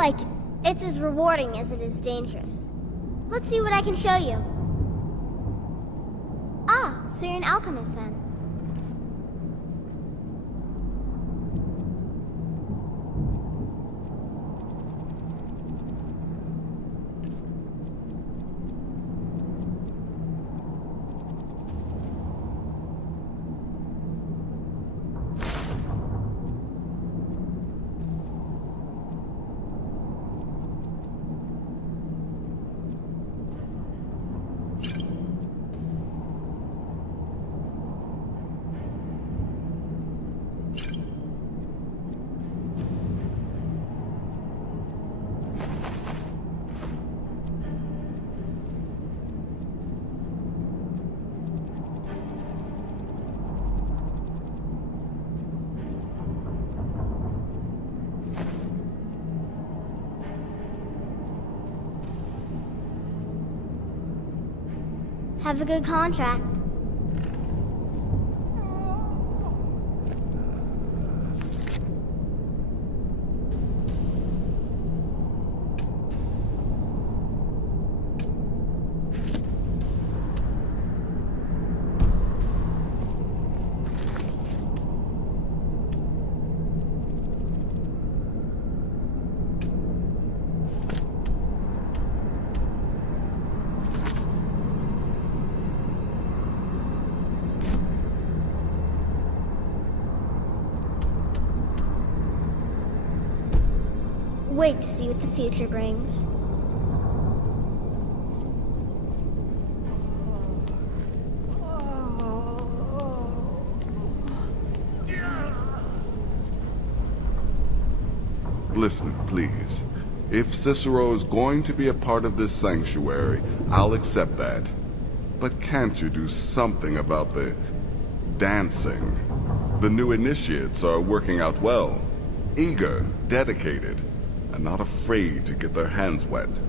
like it. It's as rewarding as it is dangerous. Let's see what I can show you. Ah, so you're an alchemist then. Have a good contract. Wait to see what the future brings. Listen, please. If Cicero is going to be a part of this sanctuary, I'll accept that. But can't you do something about the dancing? The new initiates are working out well. Eager, dedicated, and not afraid to get their hands wet.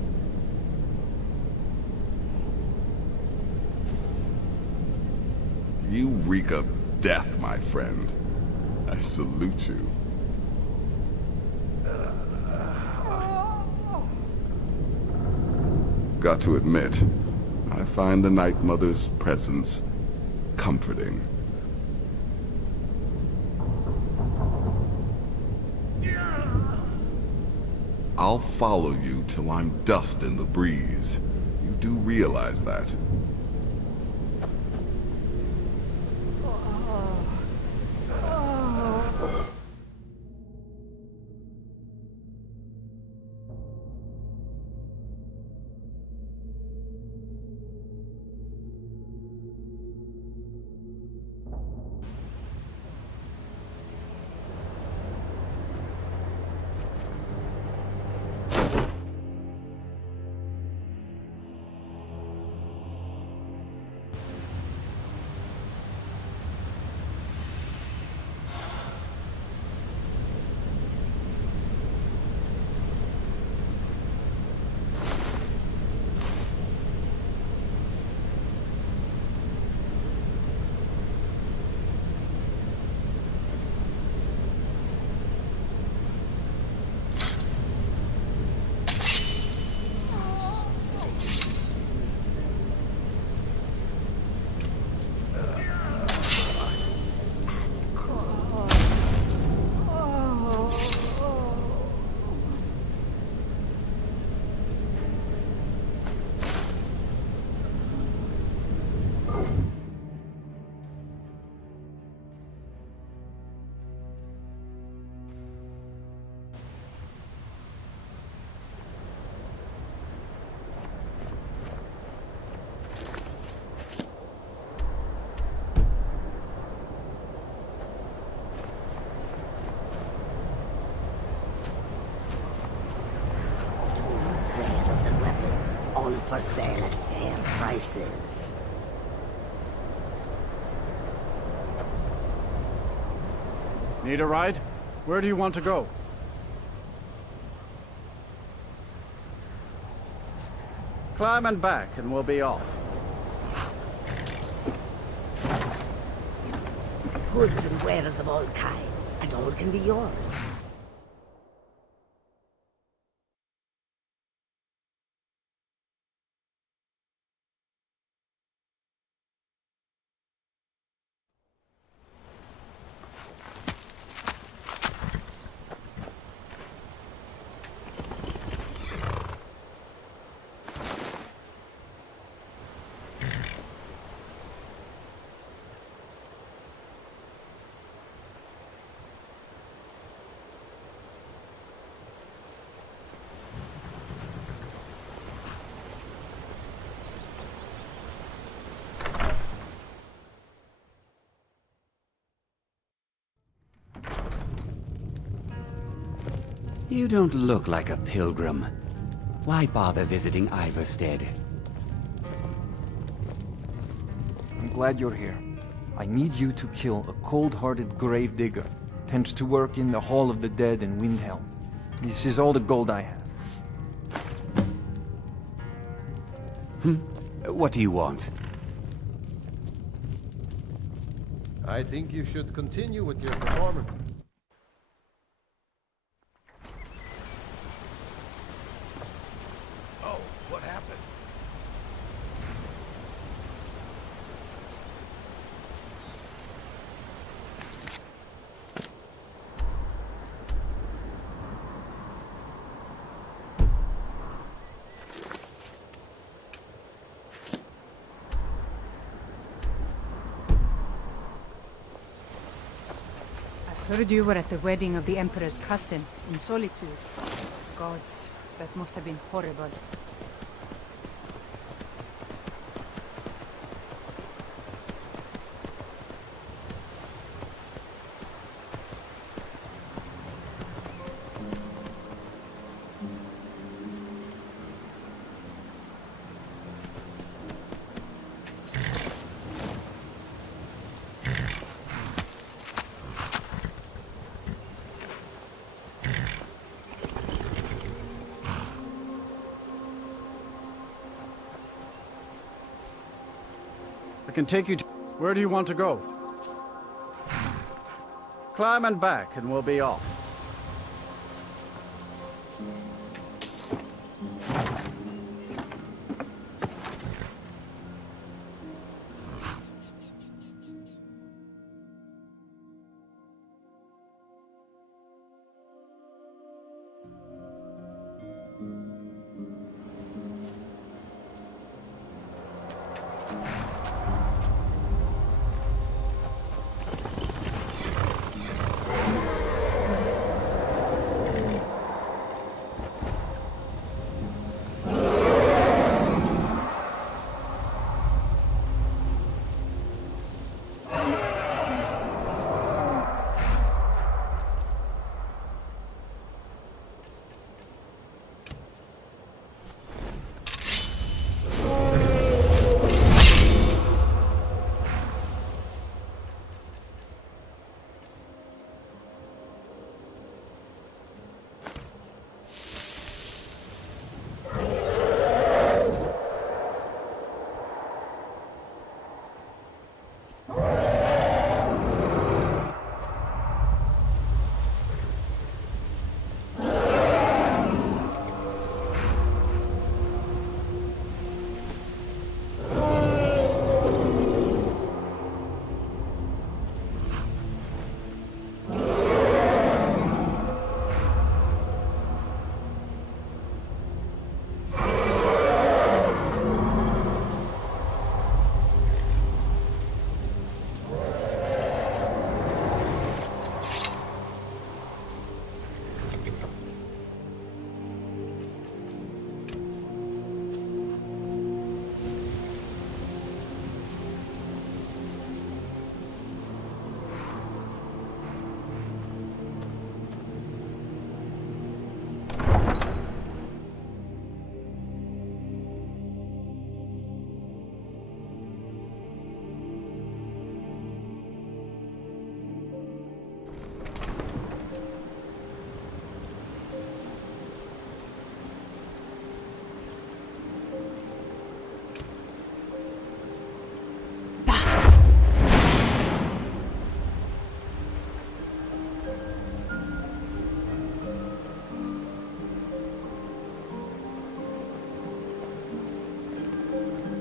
You reek of death, my friend. I salute you. Got to admit, I find the Night Mother's presence comforting. I'll follow you till I'm dust in the breeze. You do realize that. All for sale at fair prices. Need a ride? Where do you want to go? Climb and back and we'll be off. Goods and wares of all kinds, and all can be yours. You don't look like a pilgrim. Why bother visiting Iverstead? I'm glad you're here. I need you to kill a cold-hearted gravedigger. Tends to work in the Hall of the Dead in Windhelm. This is all the gold I have. What do you want? I think you should continue with your performance. Oh, what happened? I heard you were at the wedding of the Emperor's cousin, in Solitude. Gods, that must have been horrible. I can take you to... Where do you want to go? Climb and back, and we'll be off.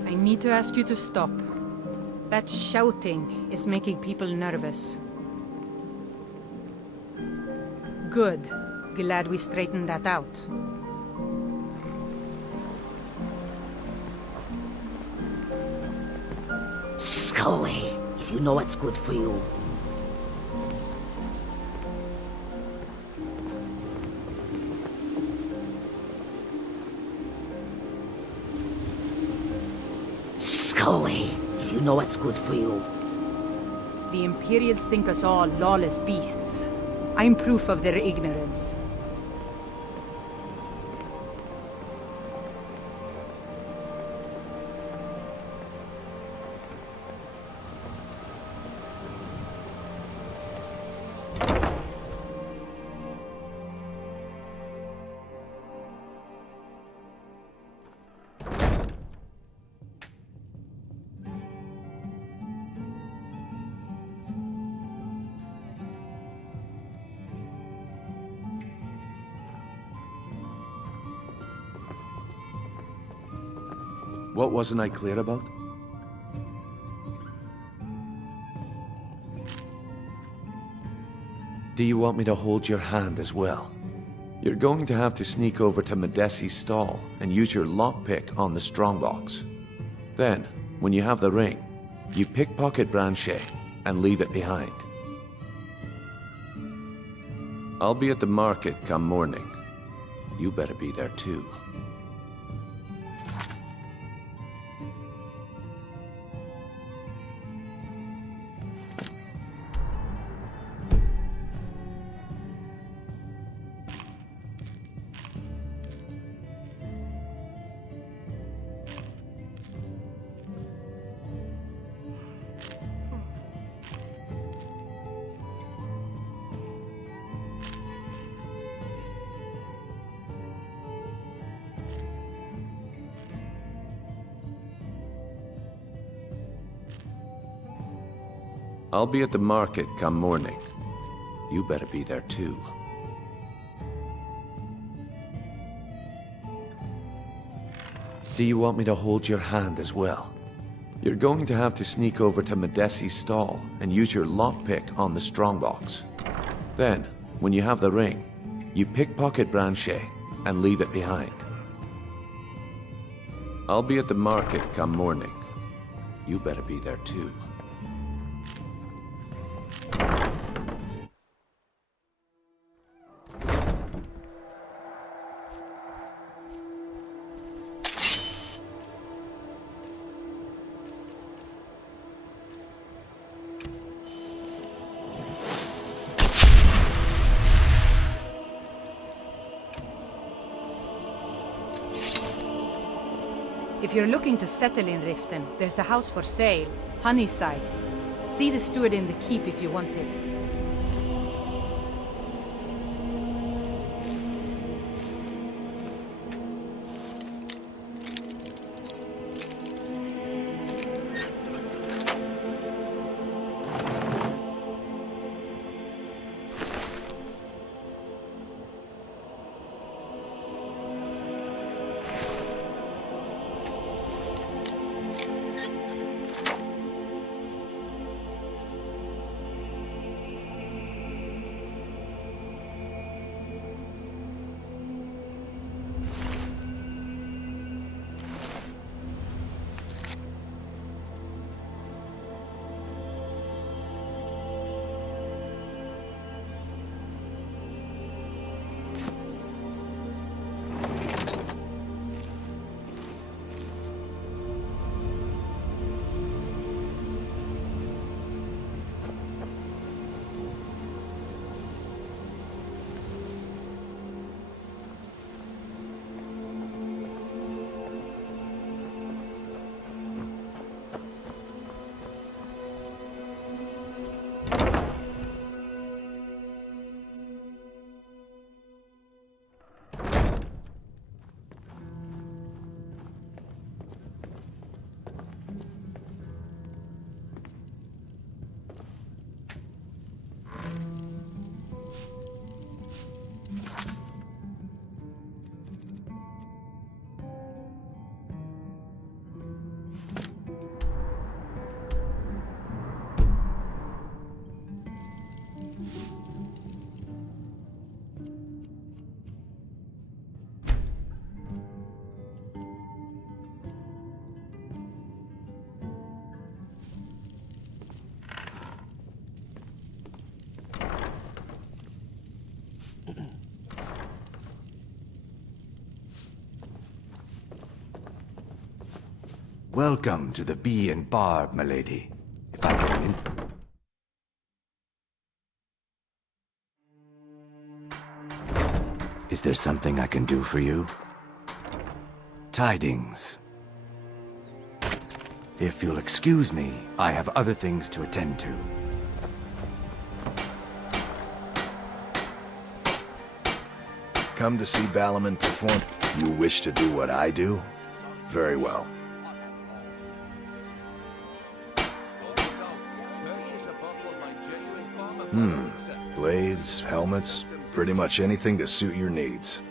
I need to ask you to stop. That shouting is making people nervous. Good. Glad we straightened that out. Go away, if you know what's good for you. Go away, if you know what's good for you. The Imperials think us all lawless beasts. I'm proof of their ignorance. What wasn't I clear about? Do you want me to hold your hand as well? You're going to have to sneak over to Medesi's stall and use your lockpick on the strongbox. Then, when you have the ring, you pickpocket Branche and leave it behind. I'll be at the market come morning. You better be there too. I'll be at the market come morning. You better be there too. Do you want me to hold your hand as well? You're going to have to sneak over to Medesi's stall and use your lockpick on the strongbox. Then, when you have the ring, you pickpocket Branche and leave it behind. I'll be at the market come morning. You better be there too. If you're looking to settle in Riften, there's a house for sale, Honeyside. See the steward in the keep if you want it. Welcome to the Bee and Barb, milady. If I can in... Is there something I can do for you? Tidings. If you'll excuse me, I have other things to attend to. Come to see Balaman perform? You wish to do what I do? Very well. Blades, helmets, pretty much anything to suit your needs.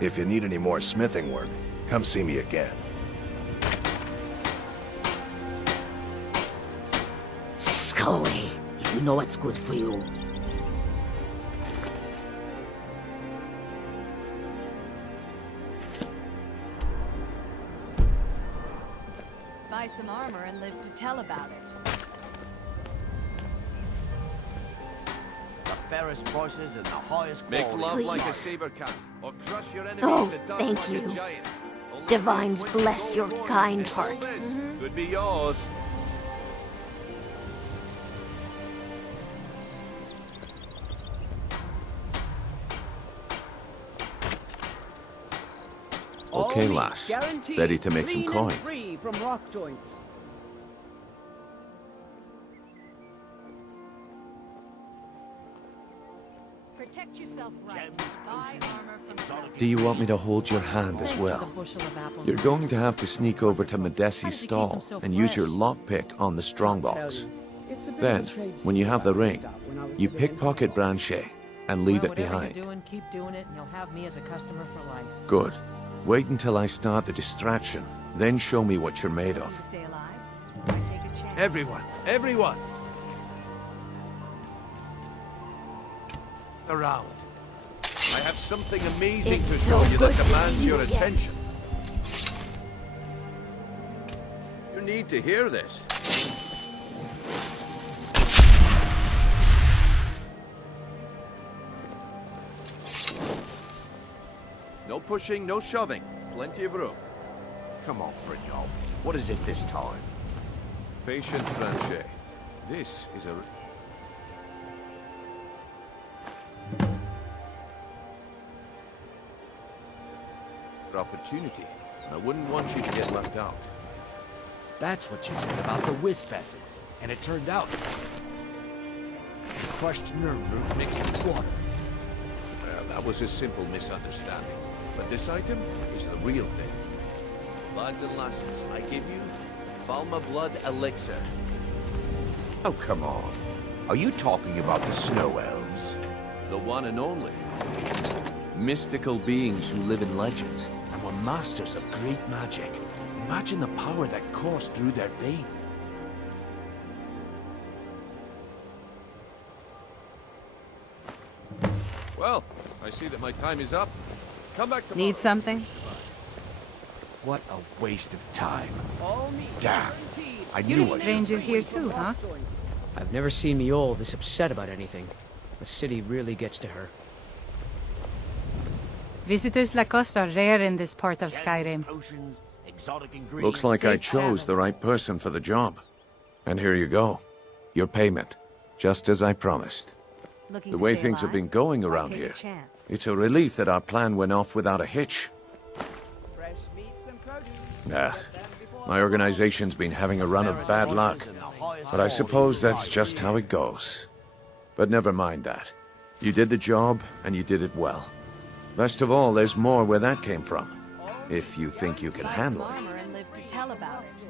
If you need any more smithing work, come see me again. Go away. You know what's good for you. Buy some armor and live to tell about it. The fairest prices and the highest Make quality. love like a Please. saber cat, or crush your enemy Oh, in the dust thank like you. a giant. Only Divines 20 bless your gold kind coins heart. and all this Could be yours. Okay, lass. Ready to make some coin. Protect yourself right. Buy armor from Do you want me to hold your hand as well? You're going to have to sneak over to Medesi's stall and use your lockpick on the strongbox. Then, when you have the ring, you pickpocket Branchet and leave it behind. Keep doing it, and you'll have me as a customer for life. Good. Wait until I start the distraction, then show me what you're made of. to stay alive. I take a chance. Everyone! Around. I have something amazing It's to so show you good that to demands see you your again. attention. You need to hear this. No pushing, no shoving. Plenty of room. Come on, Brynjolf. What is it this time? Patience, Branchet. This is a... opportunity. I wouldn't want you to get left out. That's what you said about the wisp essence. And it turned out... crushed nerve root mixed with water. Well, that was a simple misunderstanding. But this item is the real thing. Lads and lasses, I give you Falma Blood Elixir. Oh, come on. Are you talking about the snow elves? The one and only. Mystical beings who live in legends and were masters of great magic. Imagine the power that coursed through their veins. Well, I see that my time is up. Come back tomorrow. Need something? What a waste of time. Damn. I You're knew a I should. stranger here too, huh? I've never seen Miol this upset about anything. The city really gets to her. Visitors like us are rare in this part of Skyrim. Potions, exotic ingredients. Looks like I Safe chose the travels. right person for the job. And here you go. Your payment. Just as I promised. Looking The to way stay things have alive? been going Why around take a here, chance? it's a relief that our plan went off without a hitch. Nah, my organization's been having a run of bad luck. But I suppose that's just how it goes. But never mind that. You did the job, and you did it well. Best of all, there's more where that came from. If you think you can Buy handle some it. armor and live to tell about it.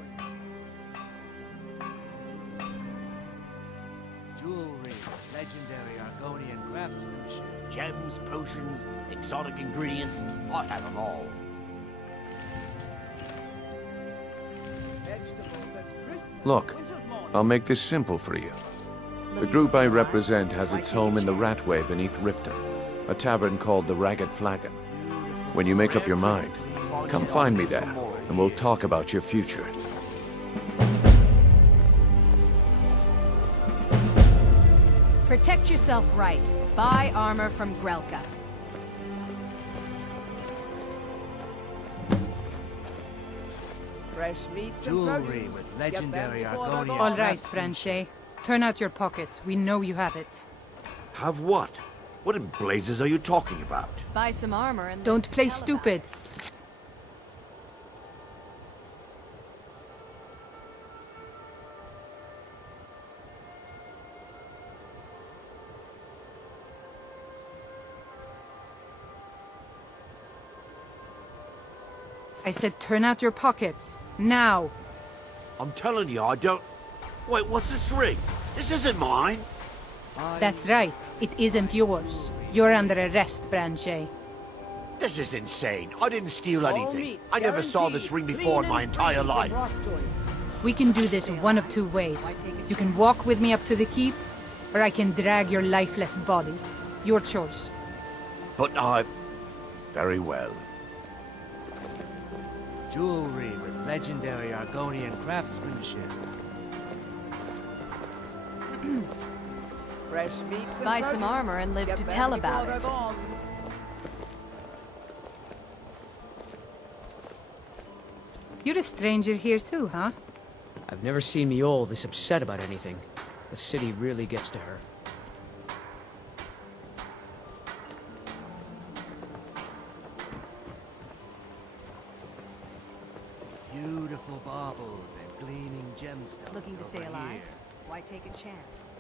Jewelry, legendary Argonian craftsmanship. Gems, potions, exotic ingredients. I have them all. Look, I'll make this simple for you. The group I represent has its home in the Ratway beneath Riften, a tavern called the Ragged Flagon. When you make up your mind, come find me there, and we'll talk about your future. Protect yourself right. Buy armor from Grelka. Jewelry with legendary Argonian All right, craftsmanship. Branchet. Turn out your pockets. We know you have it. Have what? What in blazes are you talking about? Buy some armor and Don't live to play tell about stupid. it. I said turn out your pockets. Now. I'm telling you, I don't... Wait, what's this ring? This isn't mine. That's right. It isn't yours. You're under arrest, Branchet. This is insane. I didn't steal anything. I never saw this ring before in my entire life. We can do this one of two ways. You can walk with me up to the keep, or I can drag your lifeless body. Your choice. But I... Very well. Jewelry with legendary Argonian craftsmanship. Fresh meats and buy some armor and live to tell about it. You're a stranger here too, huh? I've never seen Miol this upset about anything. The city really gets to her. Beautiful baubles and gleaming gemstones. Looking to stay over alive? here. Why take a chance?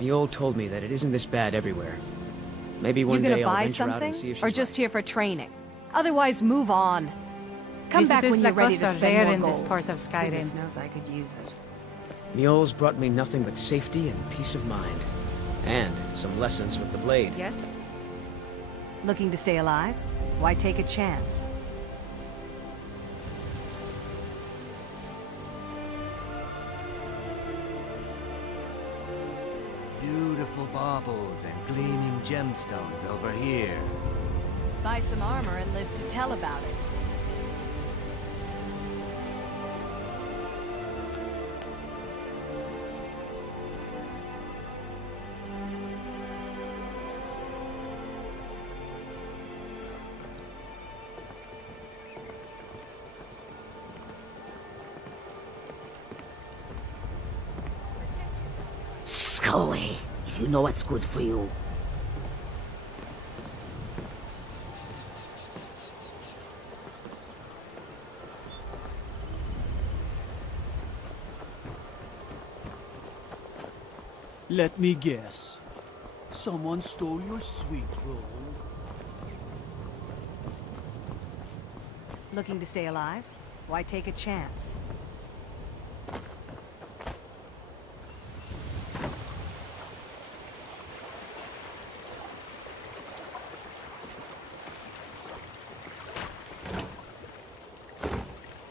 Miol told me that it isn't this bad everywhere. Maybe one You day gonna I'll buy venture out something, and see if she's or just right. here for training? Otherwise, move on. Come back when you're ready to are spend rare more in gold. this part of Skyrim. Goodness knows I could use it. Miol's brought me nothing but safety and peace of mind. And some lessons with the blade. Yes? Looking to stay alive? Why take a chance? Beautiful baubles and gleaming gemstones over here. Buy some armor and live to tell about it. Go away, if you know what's good for you. Let me guess. Someone stole your sweet roll. Looking to stay alive? Why take a chance?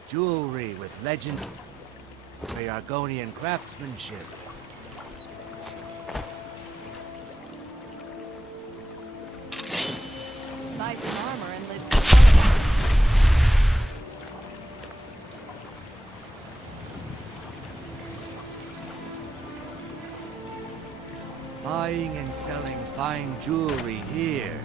Jewelry with legendary Argonian craftsmanship. Buy some armor and live to tell about it. Buying and selling fine jewelry here.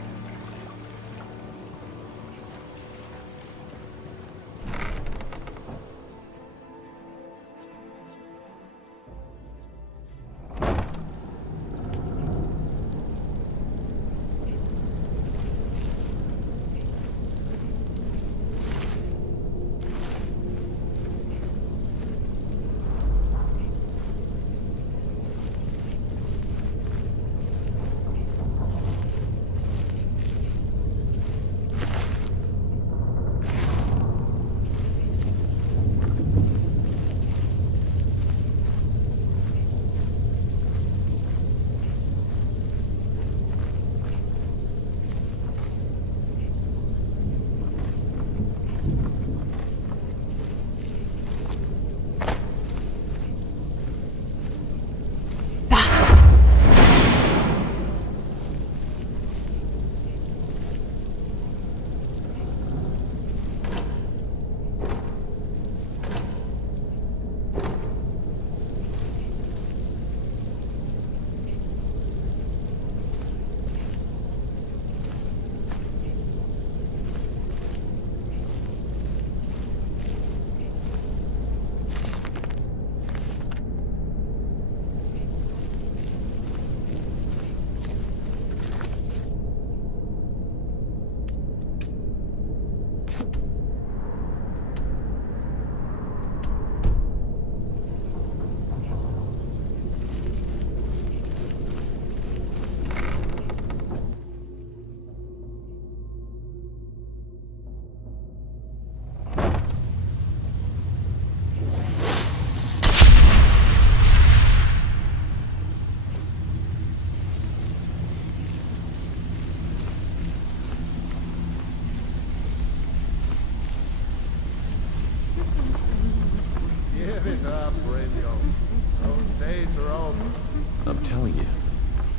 I'm telling you,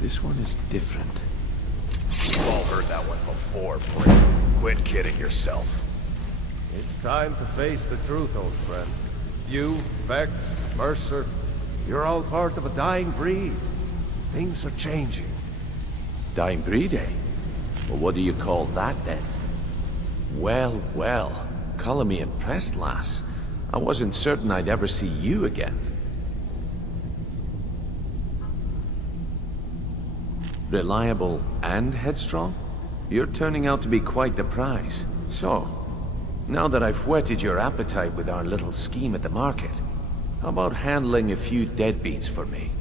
this one is different. You've all heard that one before, Brent. Quit kidding yourself. It's time to face the truth, old friend. You, Vex, Mercer, you're all part of a dying breed. Things are changing. Dying breed, eh? Well, what do you call that, then? Well, well. Calling me impressed, lass. I wasn't certain I'd ever see you again. Reliable and headstrong? You're turning out to be quite the prize. So, now that I've whetted your appetite with our little scheme at the market, how about handling a few deadbeats for me?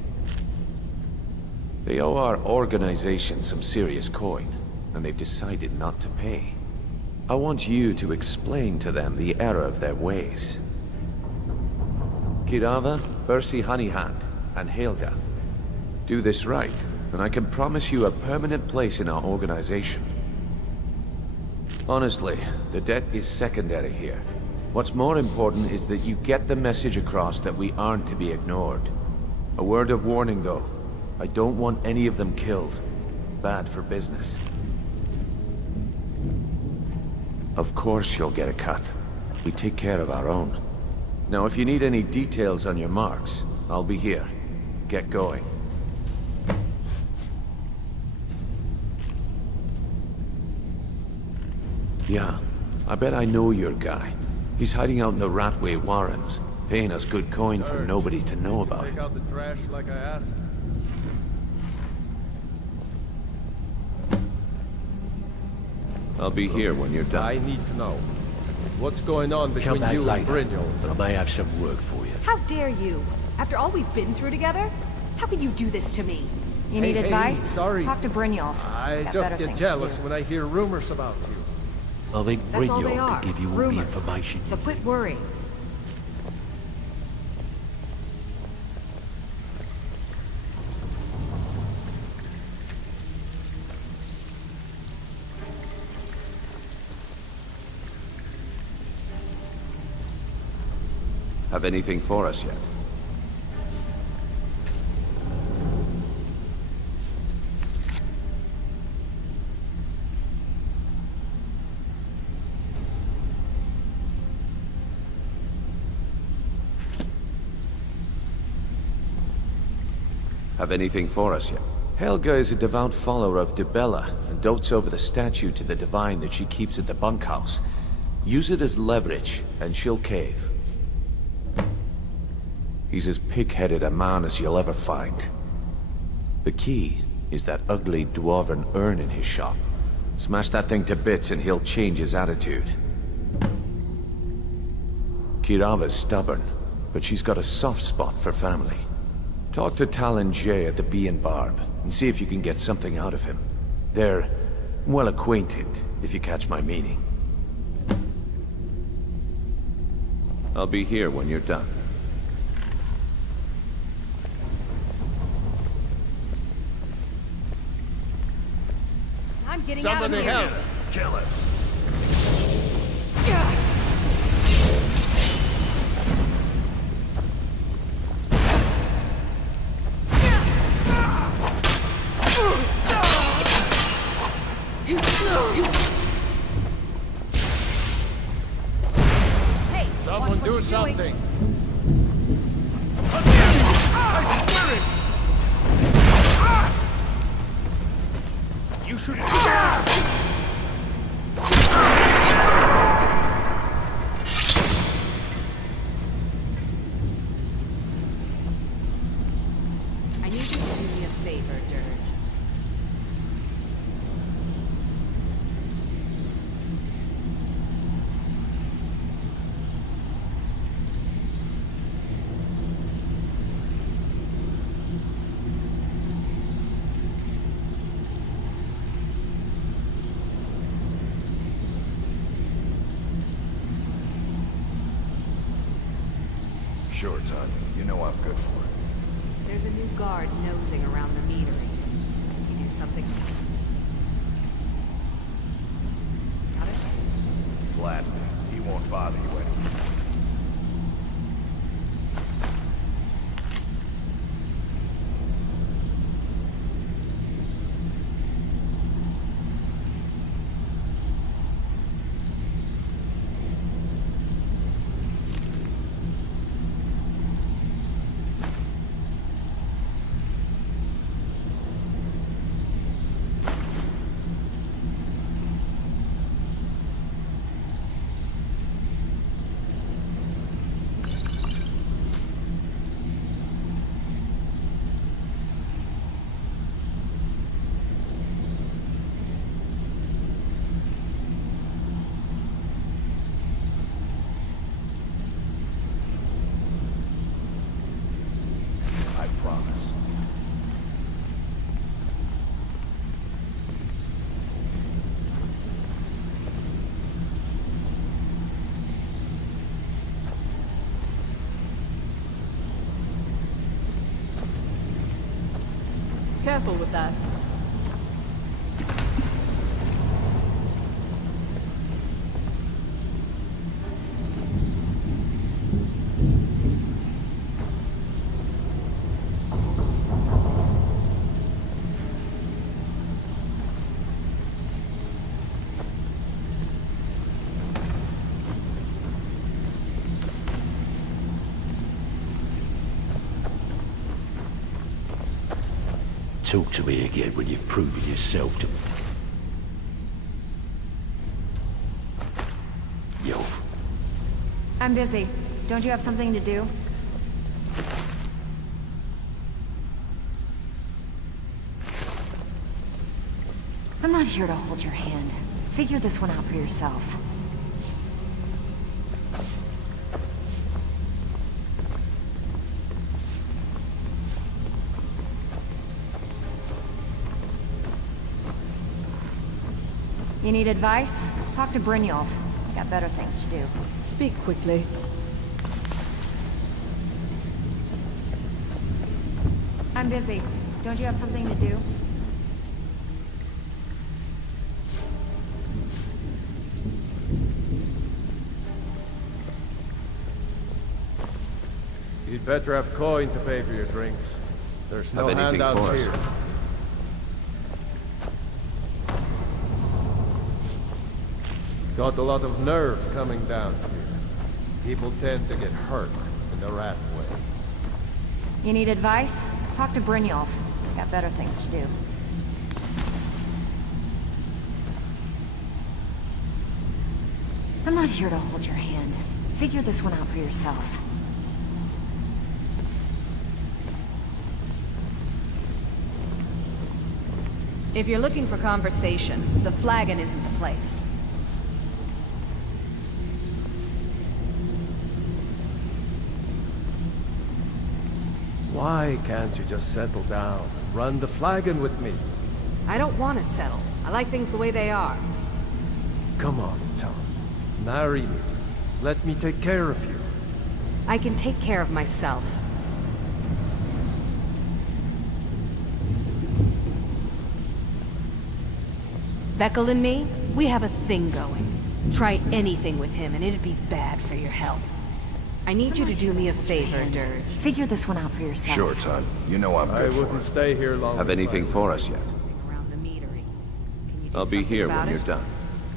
They owe our organization some serious coin, and they've decided not to pay. I want you to explain to them the error of their ways. Kirava, Percy Honeyhand, and Helga. Do this right, and I can promise you a permanent place in our organization. Honestly, the debt is secondary here. What's more important is that you get the message across that we aren't to be ignored. A word of warning, though. I don't want any of them killed. Bad for business. Of course you'll get a cut. We take care of our own. Now, if you need any details on your marks, I'll be here. Get going. Yeah, I bet I know your guy. He's hiding out in the Ratway Warrens, paying us good coin for nobody to know about it. Take out the trash like I asked. I'll be here when you're done. I need to know. What's going on Come between back you and later, Brynjolf? but I may have some work for you. How dare you? After all we've been through together? How can you do this to me? You need advice? Sorry. Talk to Brynjolf. I just get jealous when I hear rumors about you. I think That's all they Brynjolf are. can give you all Rumors. the information So you quit need. worrying. Have anything for us yet? Have anything for us yet? Helga is a devout follower of Dibella and dotes over the statue to the divine that she keeps at the bunkhouse. Use it as leverage, and she'll cave. He's as pig-headed a man as you'll ever find. The key is that ugly dwarven urn in his shop. Smash that thing to bits and he'll change his attitude. Kirava's stubborn, but she's got a soft spot for family. Talk to Talon Jay at the Bee and Barb, and see if you can get something out of him. They're well acquainted, if you catch my meaning. I'll be here when you're done. I'm getting Somebody out help! of here. Kill him. Hey, Someone watch what do you're something! doing. You should... I need you to do me a favor, Dirge. Sure, Todd. You know I'm good for it. There's a new guard nosing around the meadery. You do something. Got it? Gladly. He won't bother you anymore. Careful with that. Talk to me again when you've proven yourself to... Yelf. I'm busy. Don't you have something to do? I'm not here to hold your hand. Figure this one out for yourself. You need advice? Talk to Brynjolf. Got better things to do. Speak quickly. I'm busy. Don't you have something to do? You'd better have coin to pay for your drinks. There's no Have anything handouts for us? here. Got a lot of nerve coming down here. People tend to get hurt in the rat way. You need advice? Talk to Brynjolf. Got better things to do. I'm not here to hold your hand. Figure this one out for yourself. If you're looking for conversation, the flagon isn't the place. Why can't you just settle down and run the flagon with me? I don't want to settle. I like things the way they are. Come on, Tom. Marry me. Let me take care of you. I can take care of myself. Beckel and me, we have a thing going. Try anything with him and it'd be bad for your health. I need you to do me a favor, Dirge. Figure this one out for yourself. Sure, Todd. You know I'm I good for wouldn't it. stay here long. Have anything for us yet? I'll be here when you're done.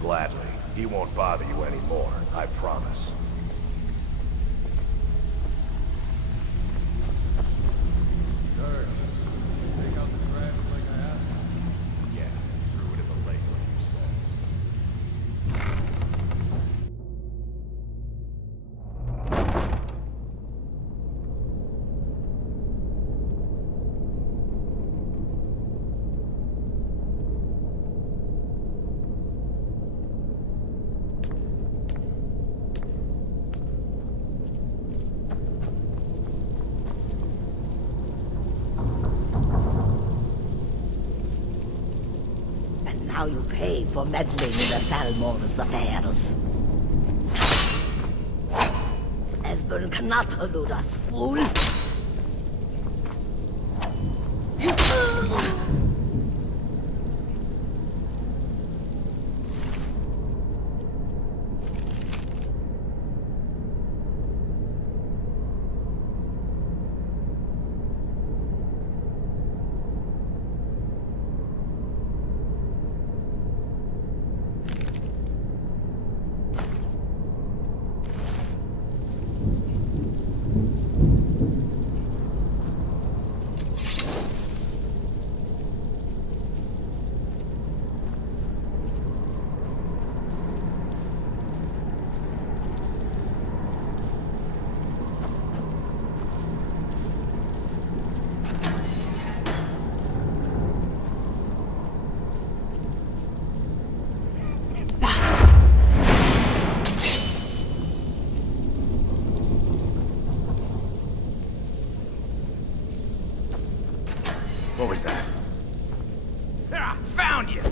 Gladly. He won't bother you anymore, I promise. Take out the trash like I asked. Yeah, threw it in the lake like you said. Now you pay for meddling in the Thalmor's affairs. Esbern cannot elude us, fool! What was that? Ah, found you!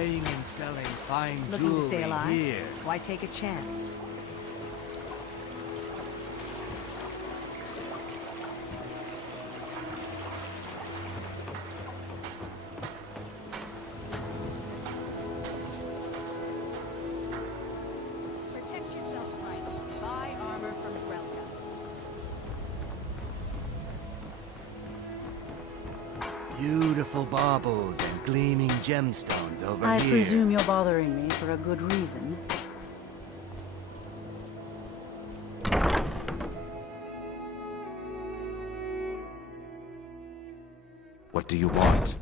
buying and selling fine Looking to jewelry stay alive? here. Why take a chance? Protect yourself, Mike. Buy armor from Grelka. Beautiful baubles and gleaming gemstones over I here. presume you're bothering me for a good reason. What do you want?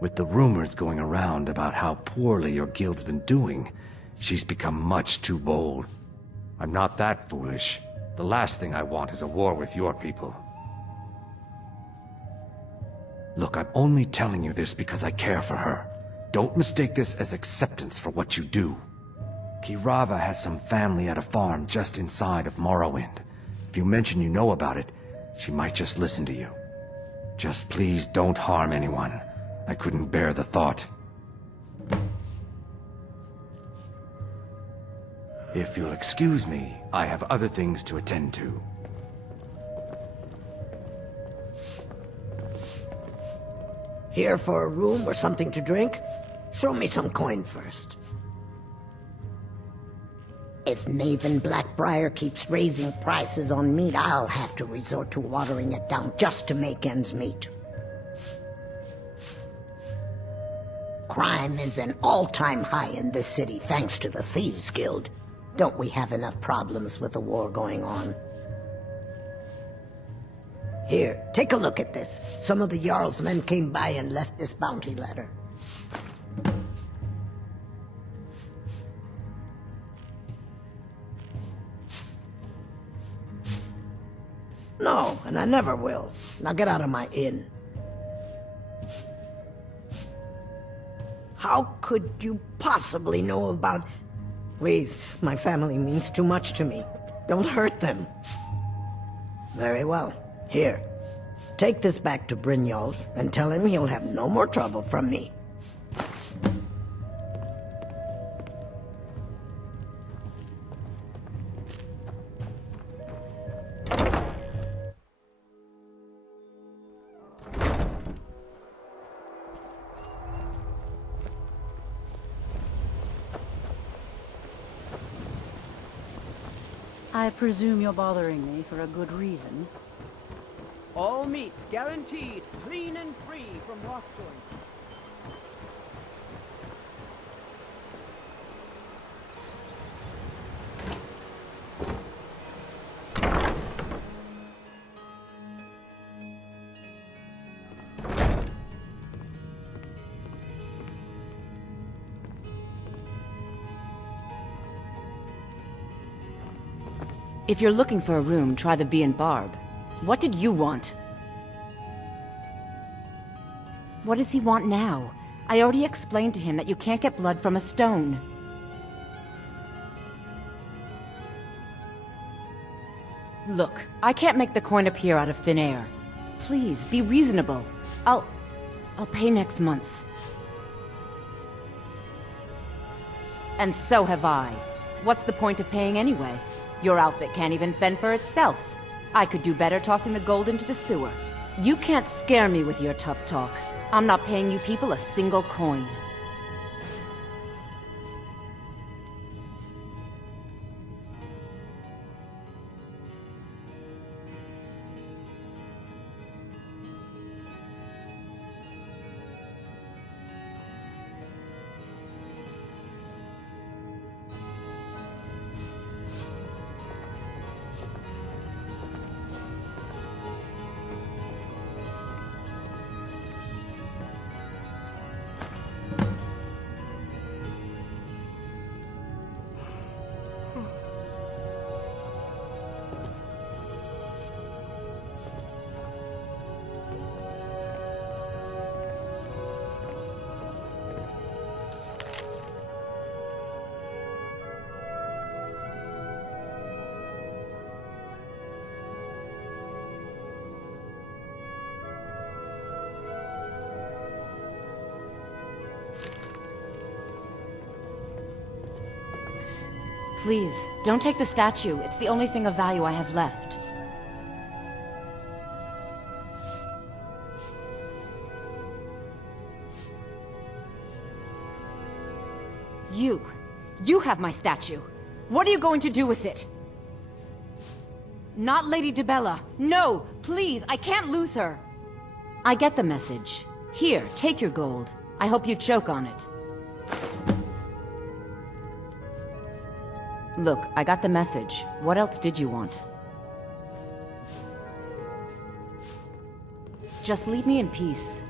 With the rumors going around about how poorly your guild's been doing, she's become much too bold. I'm not that foolish. The last thing I want is a war with your people. Look, I'm only telling you this because I care for her. Don't mistake this as acceptance for what you do. Kirava has some family at a farm just inside of Morrowind. If you mention you know about it, she might just listen to you. Just please don't harm anyone. I couldn't bear the thought. If you'll excuse me, I have other things to attend to. Here for a room or something to drink? Show me some coin first. If Maven Blackbriar keeps raising prices on meat, I'll have to resort to watering it down just to make ends meet. Crime is an all-time high in this city thanks to the Thieves Guild. Don't we have enough problems with the war going on? Here, take a look at this. Some of the Jarl's men came by and left this bounty letter. No, and I never will. Now get out of my inn. How could you possibly know about... Please, my family means too much to me. Don't hurt them. Very well. Here, take this back to Brynjolf and tell him he'll have no more trouble from me. I presume you're bothering me for a good reason. All meats guaranteed, clean and free from lockjoint. If you're looking for a room, try the Bee and Barb. What did you want? What does he want now? I already explained to him that you can't get blood from a stone. Look, I can't make the coin appear out of thin air. Please, be reasonable. I'll pay next month. And so have I. What's the point of paying anyway? Your outfit can't even fend for itself. I could do better tossing the gold into the sewer. You can't scare me with your tough talk. I'm not paying you people a single coin. Please, don't take the statue. It's the only thing of value I have left. You have my statue. What are you going to do with it? Not Lady DeBella. No, please, I can't lose her. I get the message. Here, take your gold. I hope you choke on it. Look, I got the message. What else did you want? Just leave me in peace.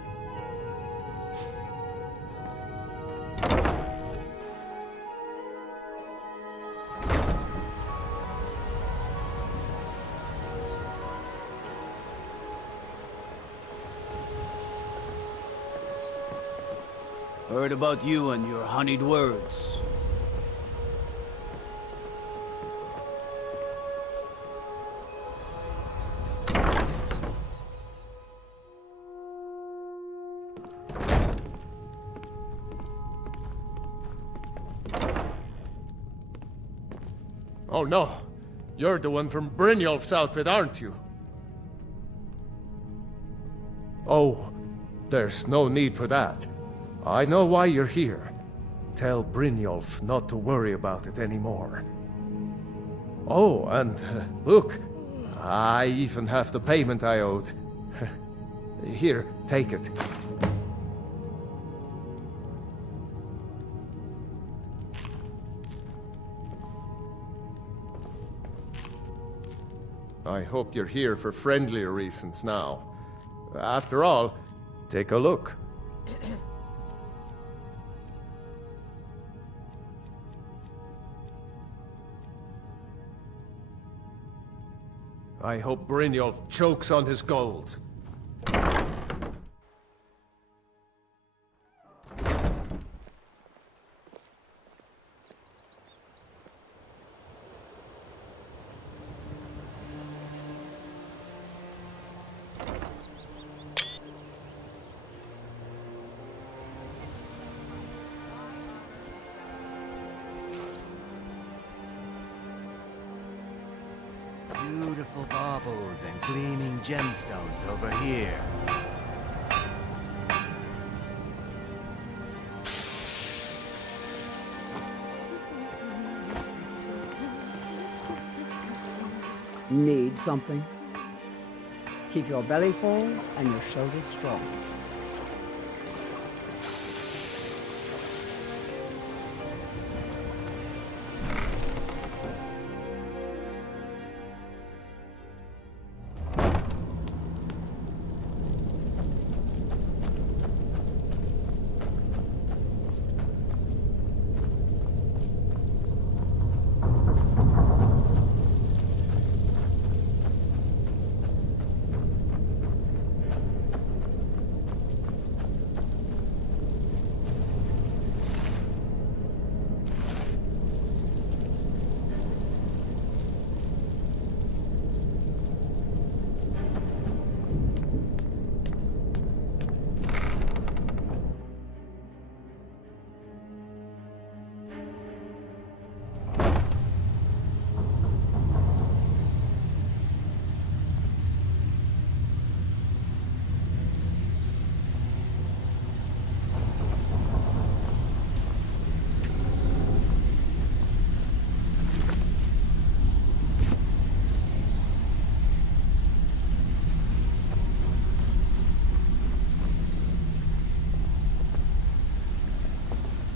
Heard about you and your honeyed words. Oh no! You're the one from Brynjolf's outfit, aren't you? Oh, there's no need for that. I know why you're here. Tell Brynjolf not to worry about it anymore. Oh, and look, I even have the payment I owed. Here, take it. I hope you're here for friendlier reasons now. After all, take a look. I hope Brynjolf chokes on his gold. Beautiful baubles and gleaming gemstones over here. Need something? Keep your belly full and your shoulders strong.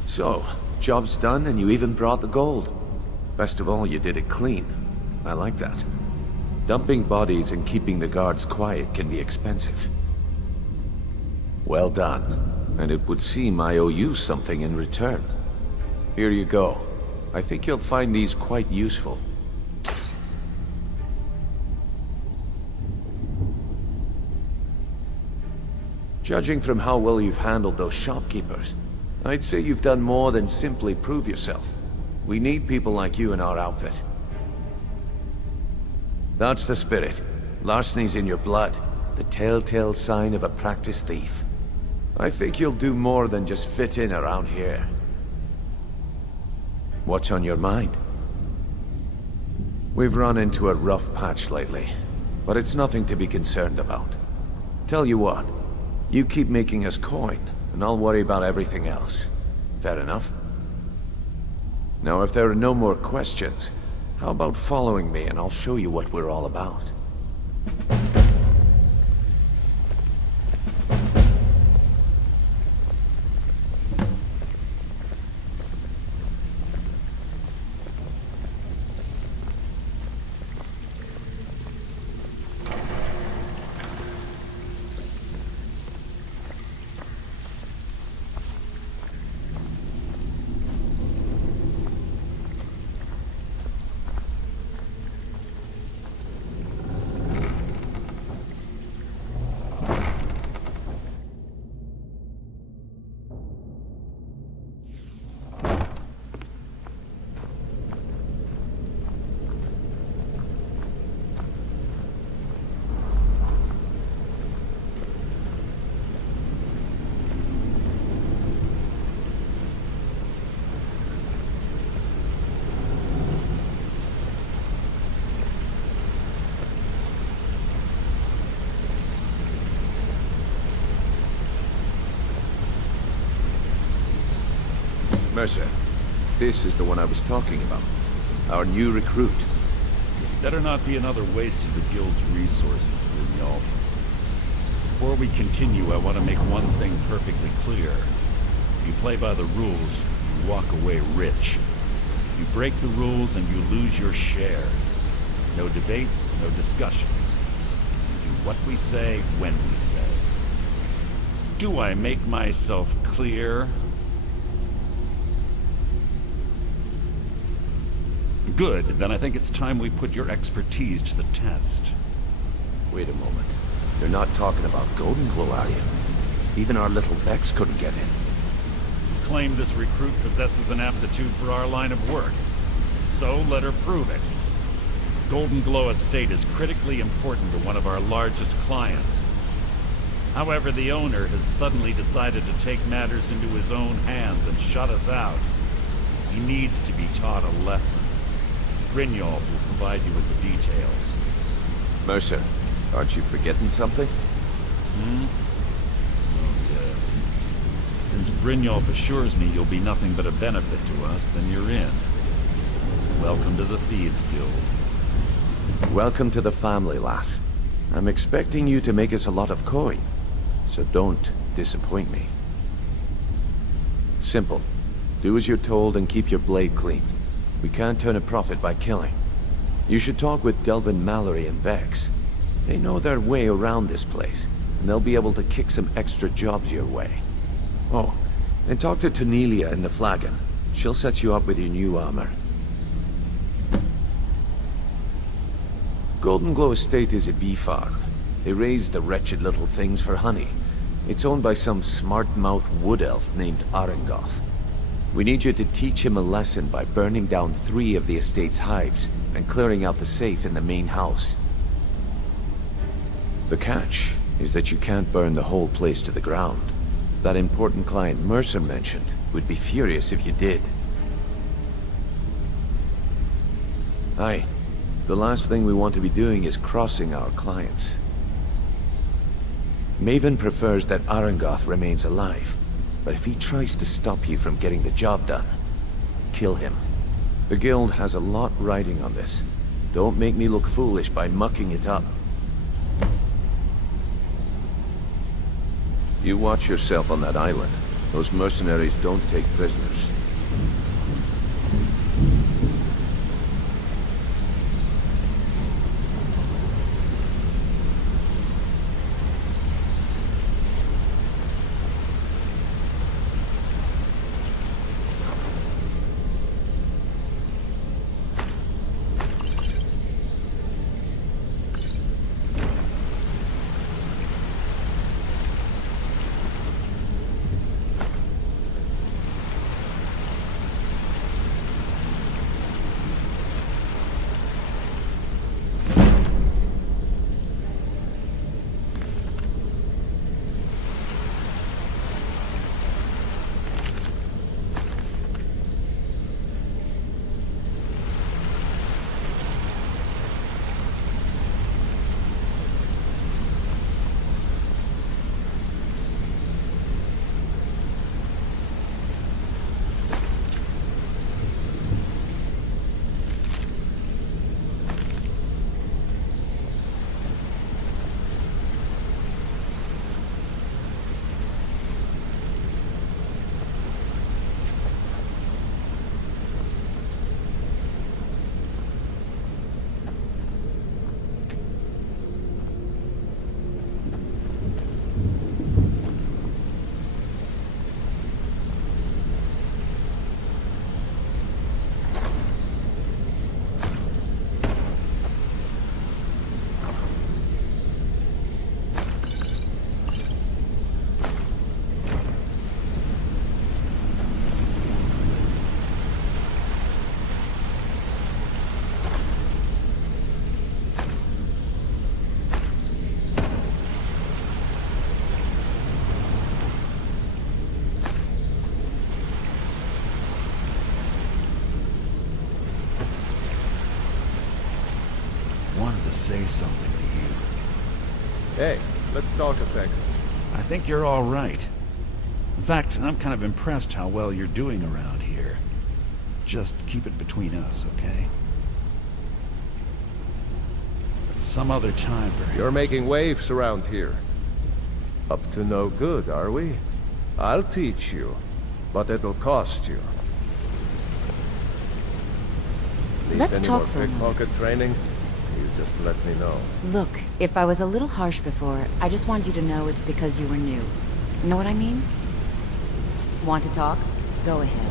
So, job's done and you even brought the gold. Best of all, you did it clean. I like that. Dumping bodies and keeping the guards quiet can be expensive. Well done. And it would seem I owe you something in return. Here you go. I think you'll find these quite useful. Judging from how well you've handled those shopkeepers, I'd say you've done more than simply prove yourself. We need people like you in our outfit. That's the spirit. Larceny's in your blood. The telltale sign of a practiced thief. I think you'll do more than just fit in around here. What's on your mind? We've run into a rough patch lately, but it's nothing to be concerned about. Tell you what, you keep making us coin, and I'll worry about everything else. Fair enough? Now, if there are no more questions, how about following me and I'll show you what we're all about? Mercer, this is the one I was talking about. Our new recruit. This better not be another waste of the Guild's resources, Brynjolf. Before we continue, I want to make one thing perfectly clear. If you play by the rules, you walk away rich. You break the rules and you lose your share. No debates, no discussions. We do what we say, when we say. Do I make myself clear? Good, then I think it's time we put your expertise to the test. Wait a moment. You're not talking about Golden Glow, are you? Even our little Vex couldn't get in. You claim this recruit possesses an aptitude for our line of work. So let her prove it. Golden Glow Estate is critically important to one of our largest clients. However, the owner has suddenly decided to take matters into his own hands and shut us out. He needs to be taught a lesson. Brynjolf will provide you with the details. Mercer, aren't you forgetting something? Oh, yes. Since Brynjolf assures me you'll be nothing but a benefit to us, then you're in. Welcome to the Thieves Guild. Welcome to the family, lass. I'm expecting you to make us a lot of coin, so don't disappoint me. Simple. Do as you're told and keep your blade clean. We can't turn a profit by killing. You should talk with Delvin Mallory and Vex. They know their way around this place, and they'll be able to kick some extra jobs your way. Oh, and talk to Tonelia in the Flagon. She'll set you up with your new armor. Golden Glow Estate is a bee farm. They raise the wretched little things for honey. It's owned by some smart-mouth wood elf named Arengoth. We need you to teach him a lesson by burning down 3 of the estate's hives and clearing out the safe in the main house. The catch is that you can't burn the whole place to the ground. That important client Mercer mentioned would be furious if you did. Aye, the last thing we want to be doing is crossing our clients. Maven prefers that Arengoth remains alive. But if he tries to stop you from getting the job done, kill him. The Guild has a lot riding on this. Don't make me look foolish by mucking it up. You watch yourself on that island. Those mercenaries don't take prisoners. say something to you. Hey, let's talk a sec. I think you're all right. In fact, I'm kind of impressed how well you're doing around here. Just keep it between us, okay? Some other time, perhaps. You're making waves around here. Up to no good, are we? I'll teach you, but it'll cost you. Need Let's any talk more for a moment. pickpocket training? You just let me know. Look, if I was a little harsh before, I just want you to know it's because you were new. Know what I mean? Want to talk? Go ahead.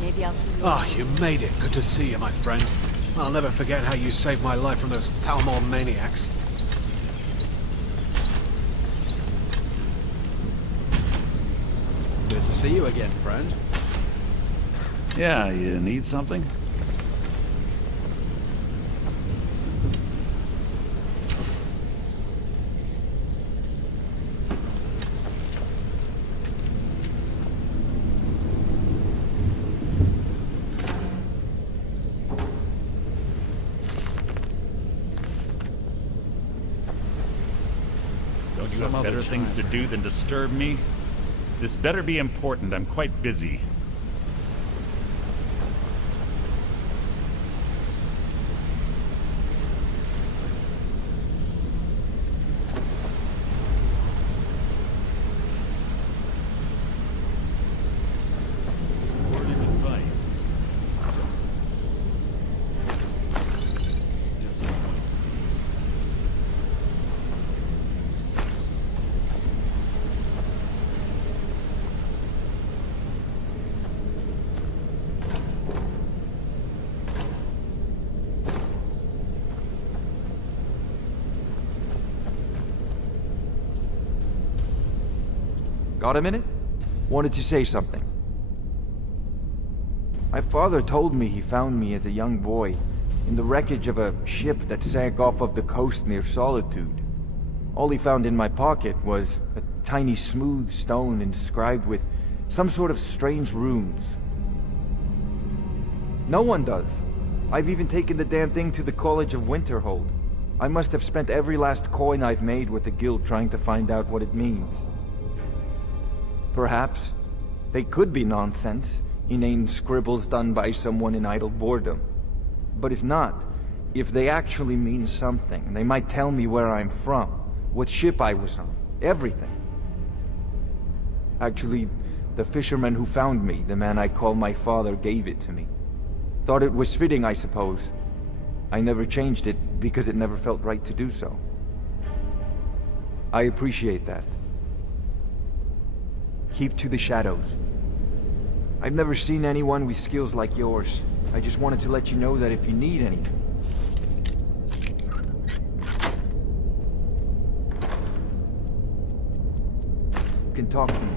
Maybe I'll see you. Ah, you made it. Good to see you, my friend. I'll never forget how you saved my life from those Thalmor maniacs. Good to see you again, friend. Yeah, you need something? Don't you have better things to do than disturb me? This better be important. I'm quite busy. Word of advice. Disappointed. Got a minute? Wanted to say something. My father told me he found me as a young boy in the wreckage of a ship that sank off of the coast near Solitude. All he found in my pocket was a tiny smooth stone inscribed with some sort of strange runes. No one does. I've even taken the damn thing to the College of Winterhold. I must have spent every last coin I've made with the guild trying to find out what it means. Perhaps they could be nonsense, inane scribbles done by someone in idle boredom. But if not, if they actually mean something, they might tell me where I'm from, what ship I was on, everything. Actually, the fisherman who found me, the man I call my father, gave it to me. Thought it was fitting, I suppose. I never changed it because it never felt right to do so. I appreciate that. Keep to the shadows. I've never seen anyone with skills like yours. I just wanted to let you know that if you need anything. You can talk to me.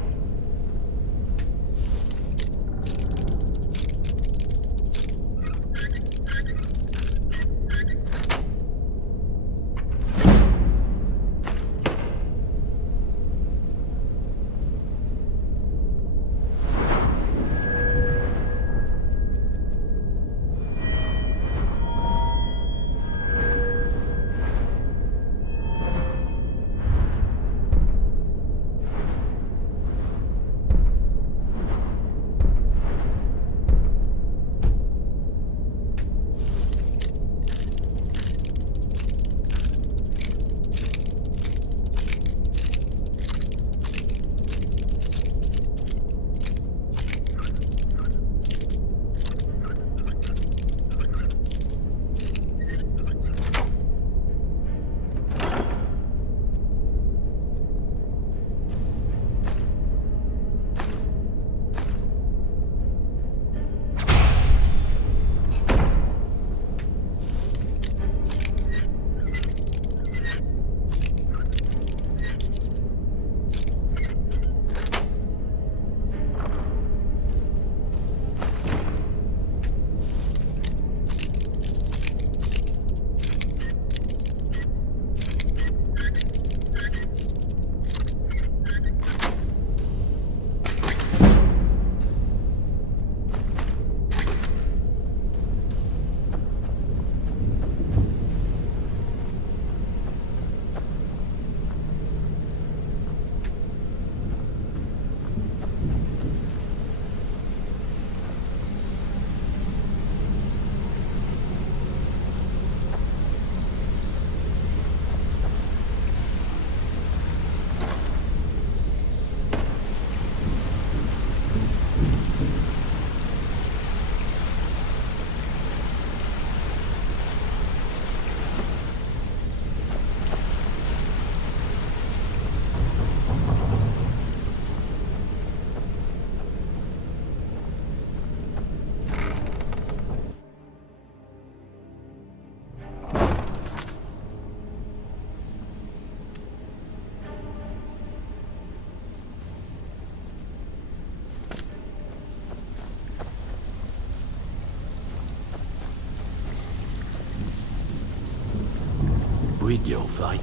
Brynjolf, eh?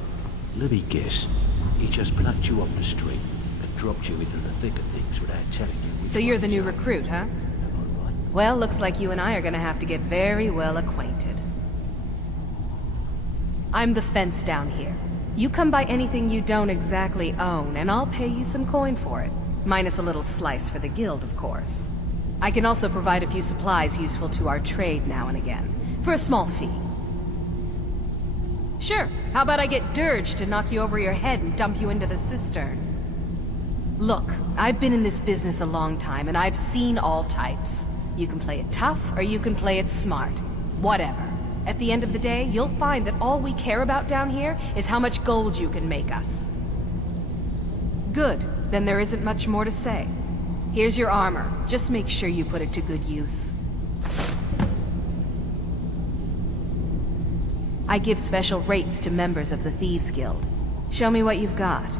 Let me guess. He just plucked you off the street and dropped you into the thick of things without telling you. So you're the new recruit, huh? Well, looks like you and I are gonna have to get very well acquainted. I'm the fence down here. You come by anything you don't exactly own, and I'll pay you some coin for it. Minus a little slice for the guild, of course. I can also provide a few supplies useful to our trade now and again, for a small fee. Sure, how about I get Dirge to knock you over your head and dump you into the cistern? Look, I've been in this business a long time, and I've seen all types. You can play it tough, or you can play it smart. Whatever. At the end of the day, you'll find that all we care about down here is how much gold you can make us. Good. Then there isn't much more to say. Here's your armor. Just make sure you put it to good use. I give special rates to members of the Thieves Guild. Show me what you've got.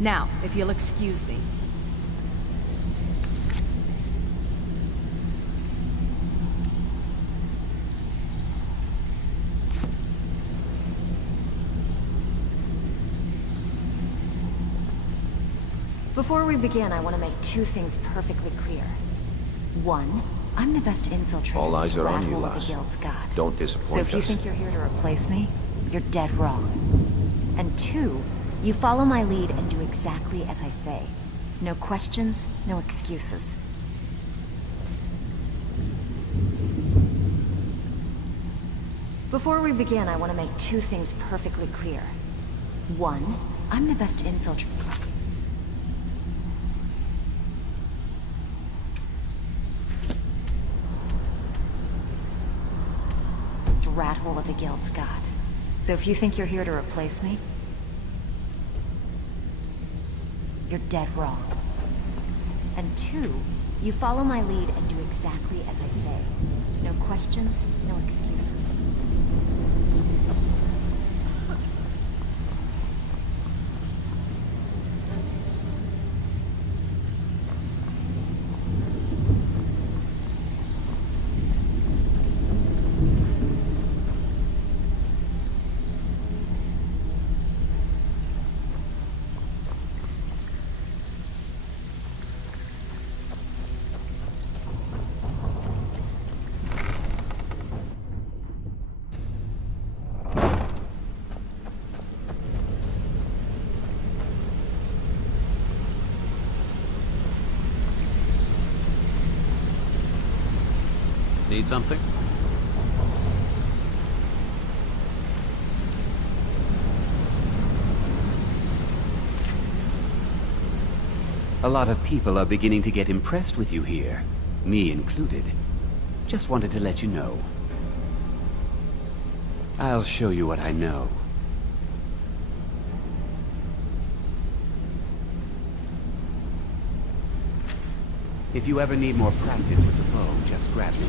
Now, if you'll excuse me. Before we begin, I want to make two things perfectly clear. One, I'm the best infiltrator All eyes this are rat on you, hole of lass. the guild's got. Don't disappoint So if you us. think you're here to replace me, you're dead wrong. And two, you follow my lead and do exactly as I say. No questions, no excuses. Before we begin, I want to make two things perfectly clear. One, I'm the best infiltrator. Rat hole of the guild's got. So if you think you're here to replace me, you're dead wrong. And two, you follow my lead and do exactly as I say. No questions, no excuses. Need something? A lot of people are beginning to get impressed with you here, me included. Just wanted to let you know. I'll show you what I know. If you ever need more practice with the bow, just grab me.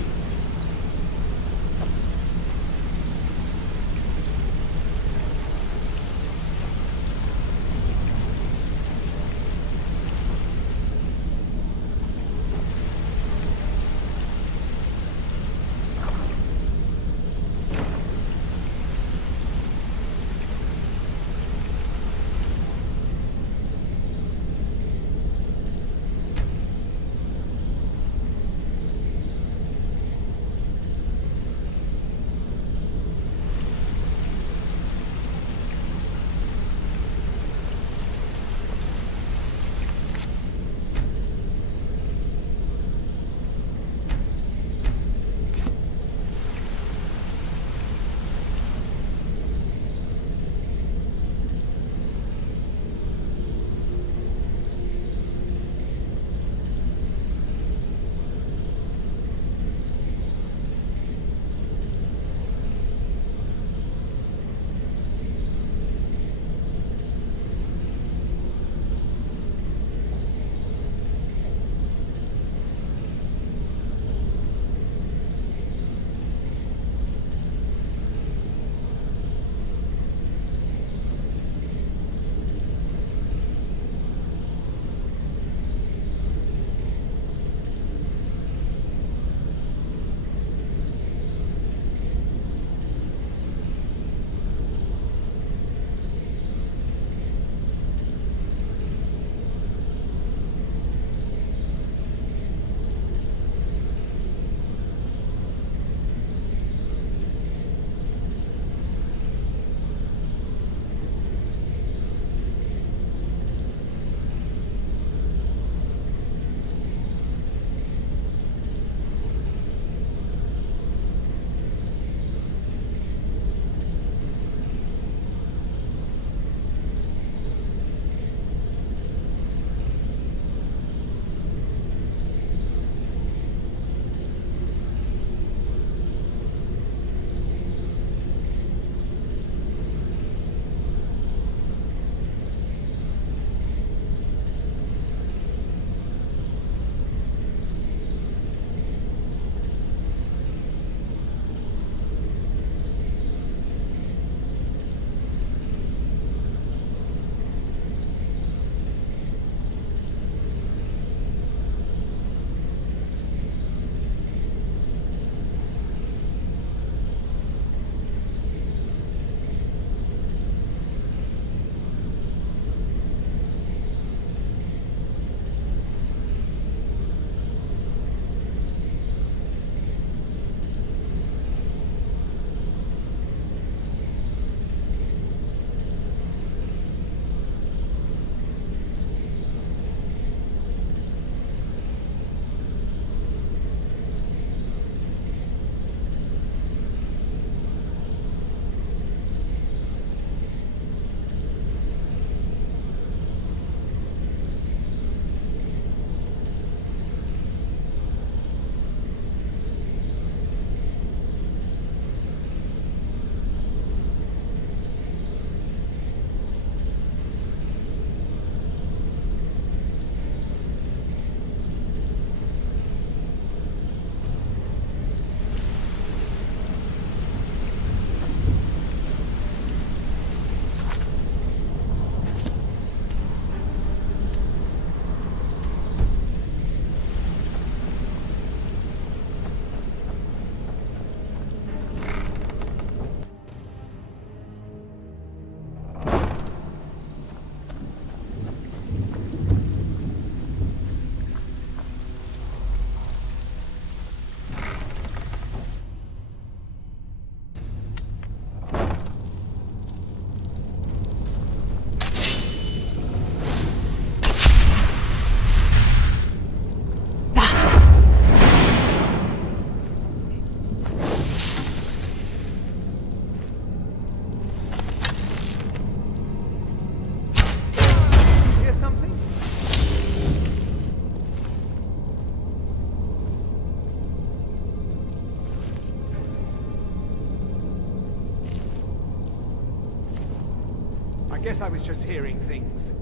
Guess I was just hearing things.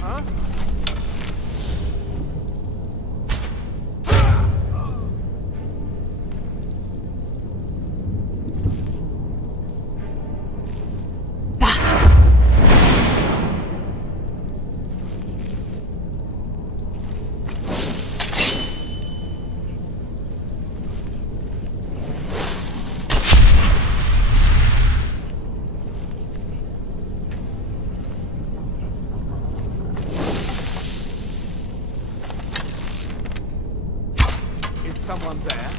Huh? Someone there?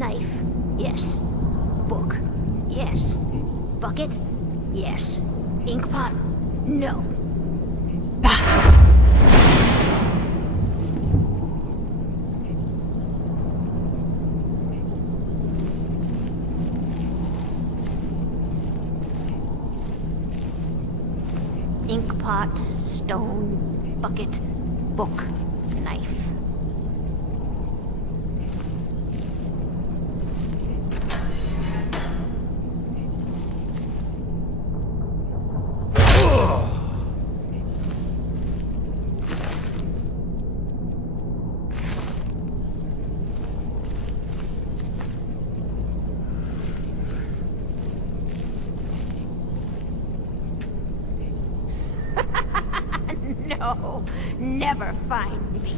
Knife. Yes. Book. Yes. Bucket. Yes. Inkpot. No. Pass! Inkpot, stone, bucket, book, knife. No, never find me.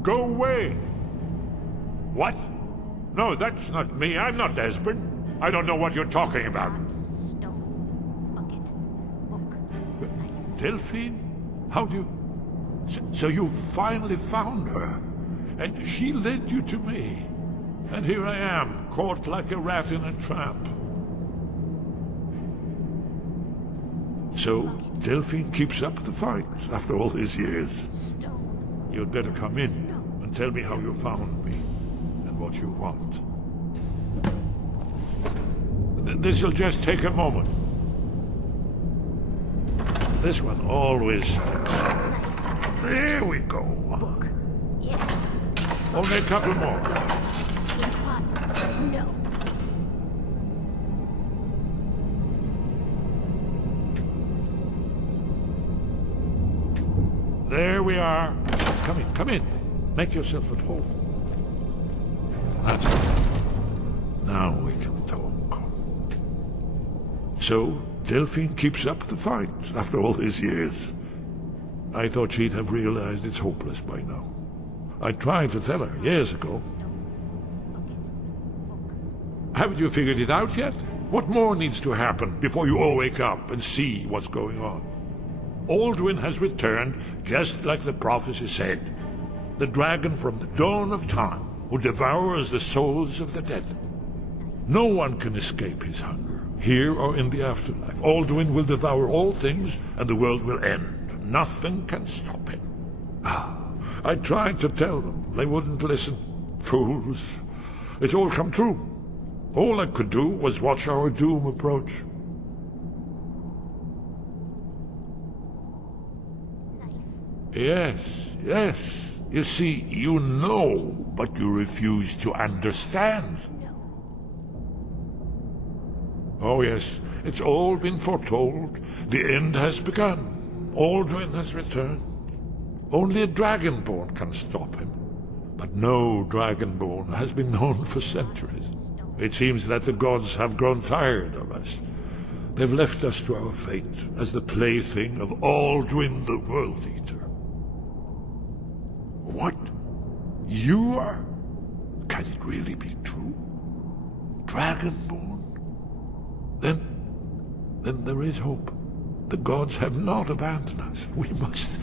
Go away! What? No, that's not me. I'm not Esbern. I don't know what you're talking about. Stone, bucket, book, Delphine? How do you... So you finally found her, and she led you to me. And here I am, caught like a rat in a trap. So, Delphine keeps up the fight after all these years. You'd better come in and tell me how you found me, and what you want. This'll just take a moment. This one always sticks. There we go. Yes. Only a couple more. Inkpot. No. There we are. Come in, come in. Make yourself at home. That's it. Now we can talk. So, Delphine keeps up the fight after all these years. I thought she'd have realized it's hopeless by now. I tried to tell her years ago. Haven't you figured it out yet? What more needs to happen before you all wake up and see what's going on? Alduin has returned just like the prophecy said. The dragon from the dawn of time who devours the souls of the dead. No one can escape his hunger, here or in the afterlife. Alduin will devour all things and the world will end. Nothing can stop him. I tried to tell them. They wouldn't listen. Fools. It's all come true. All I could do was watch our doom approach. Yes, yes. You see, you know, but you refuse to understand. Oh yes, it's all been foretold. The end has begun. Alduin has returned. Only a Dragonborn can stop him. But no Dragonborn has been known for centuries. It seems that the gods have grown tired of us. They've left us to our fate as the plaything of Alduin the World Eater. What? You are? Can it really be true? Dragonborn? Then there is hope. The gods have not abandoned us. We must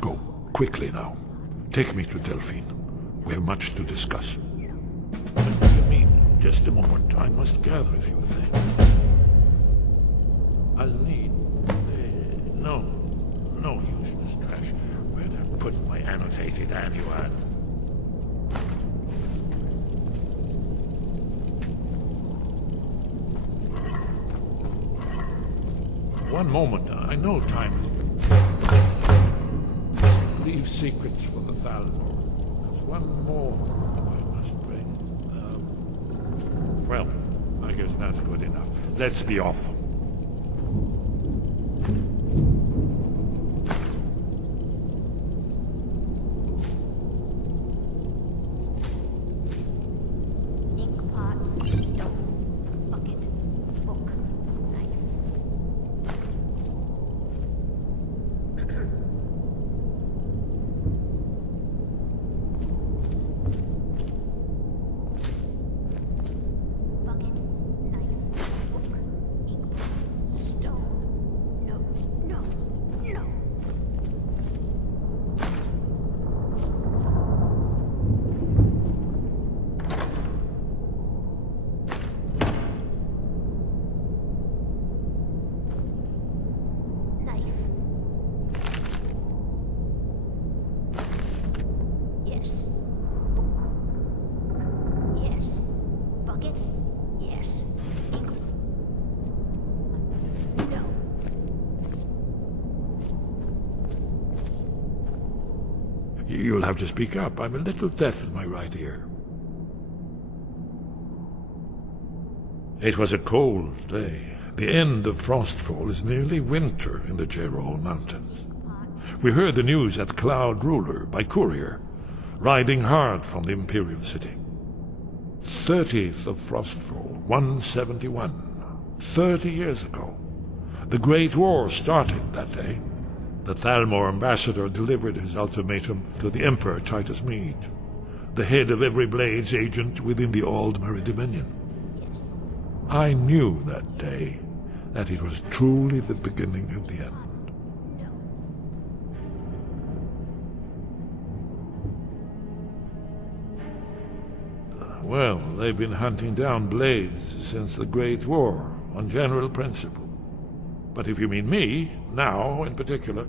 go. Quickly now. Take me to Delphine. We have much to discuss. What do you mean? Just a moment. I must gather a few things. I'll need... no useless trash. Where'd I put my annotated annual? One moment. I know time is... Leave secrets for the Thalmor. There's one more I must bring. Well, I guess that's good enough. Let's be off. You'll have to speak up. I'm a little deaf in my right ear. It was a cold day. The end of Frostfall is nearly winter in the Jerol Mountains. We heard the news at Cloud Ruler by courier, riding hard from the Imperial City. 30th of Frostfall, 171. 30 years ago. The Great War started that day. The Thalmor ambassador delivered his ultimatum to the Emperor Titus Mede, the head of every Blades agent within the Aldmeri Dominion. I knew that day that it was truly the beginning of the end. Well, they've been hunting down Blades since the Great War, on general principle. But if you mean me, now in particular,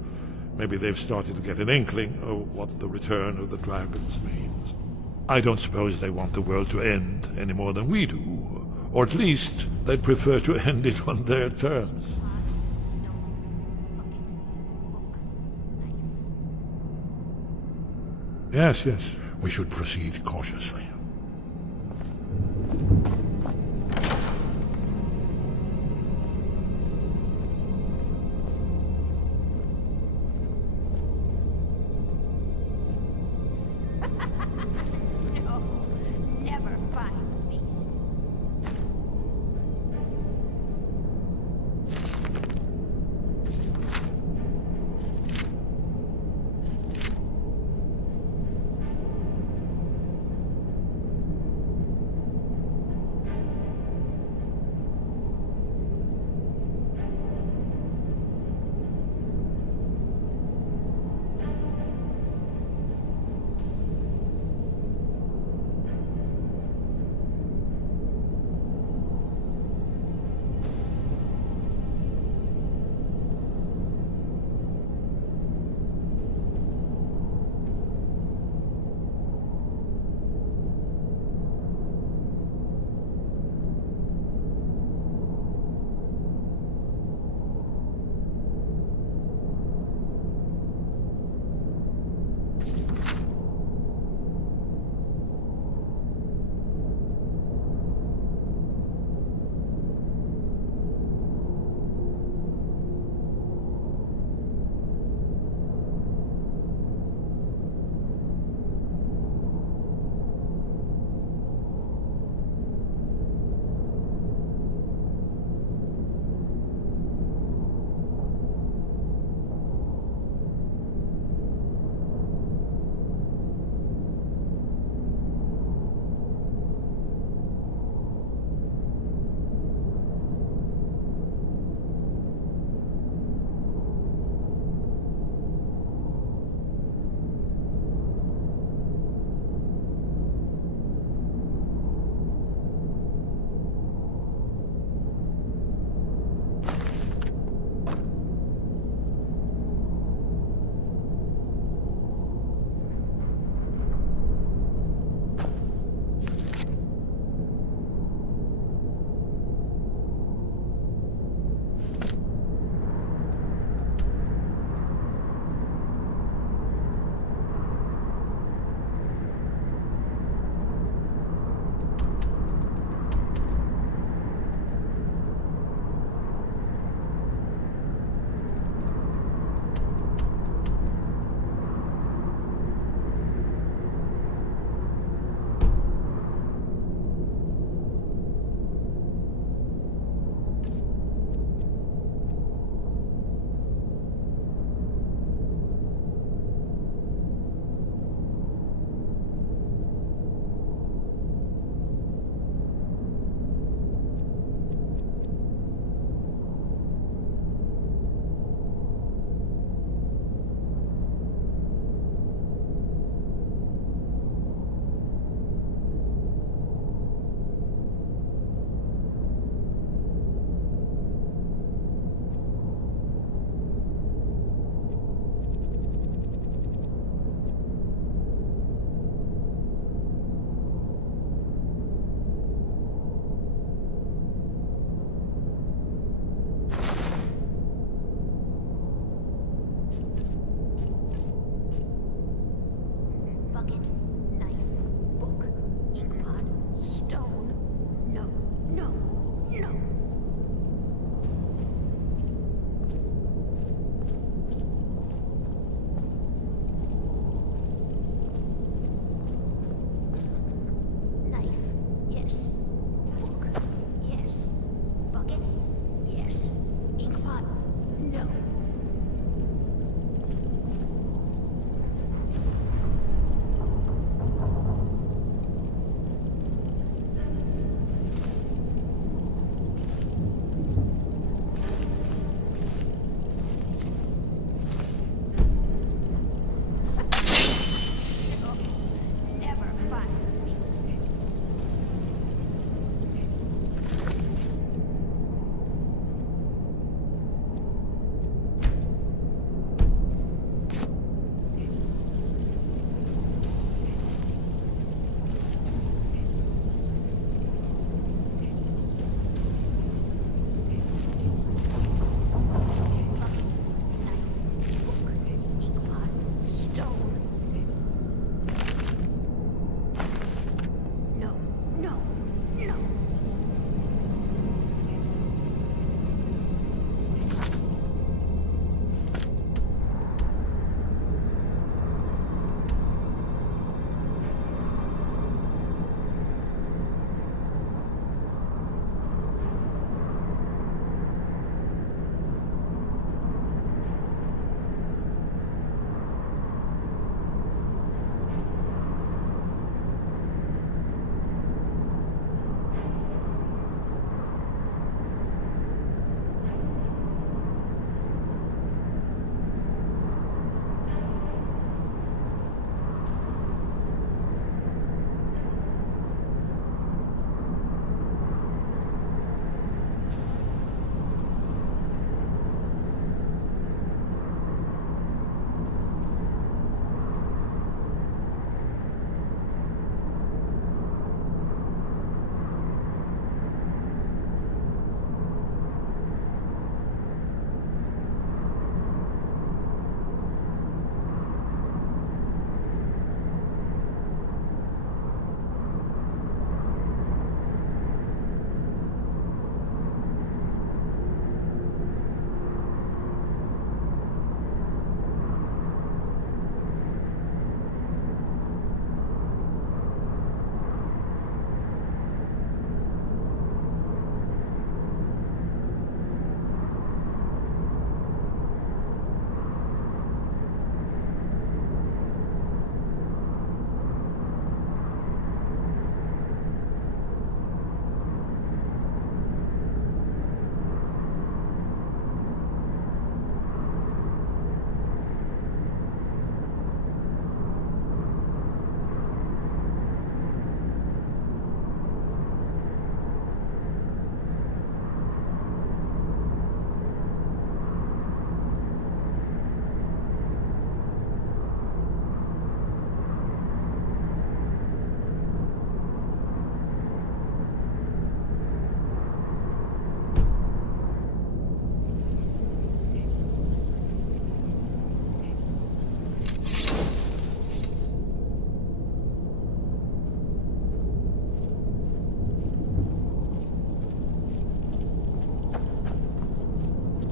maybe they've started to get an inkling of what the return of the dragons means. I don't suppose they want the world to end any more than we do, or at least they'd prefer to end it on their terms. Yes, we should proceed cautiously. Never find me. bucket, knife, book, inkpot, stone. No, no, no. Knife, yes. Book, yes. Bucket, yes. Inkpot, no. Never find me. Inkpot, stone. No, no, no.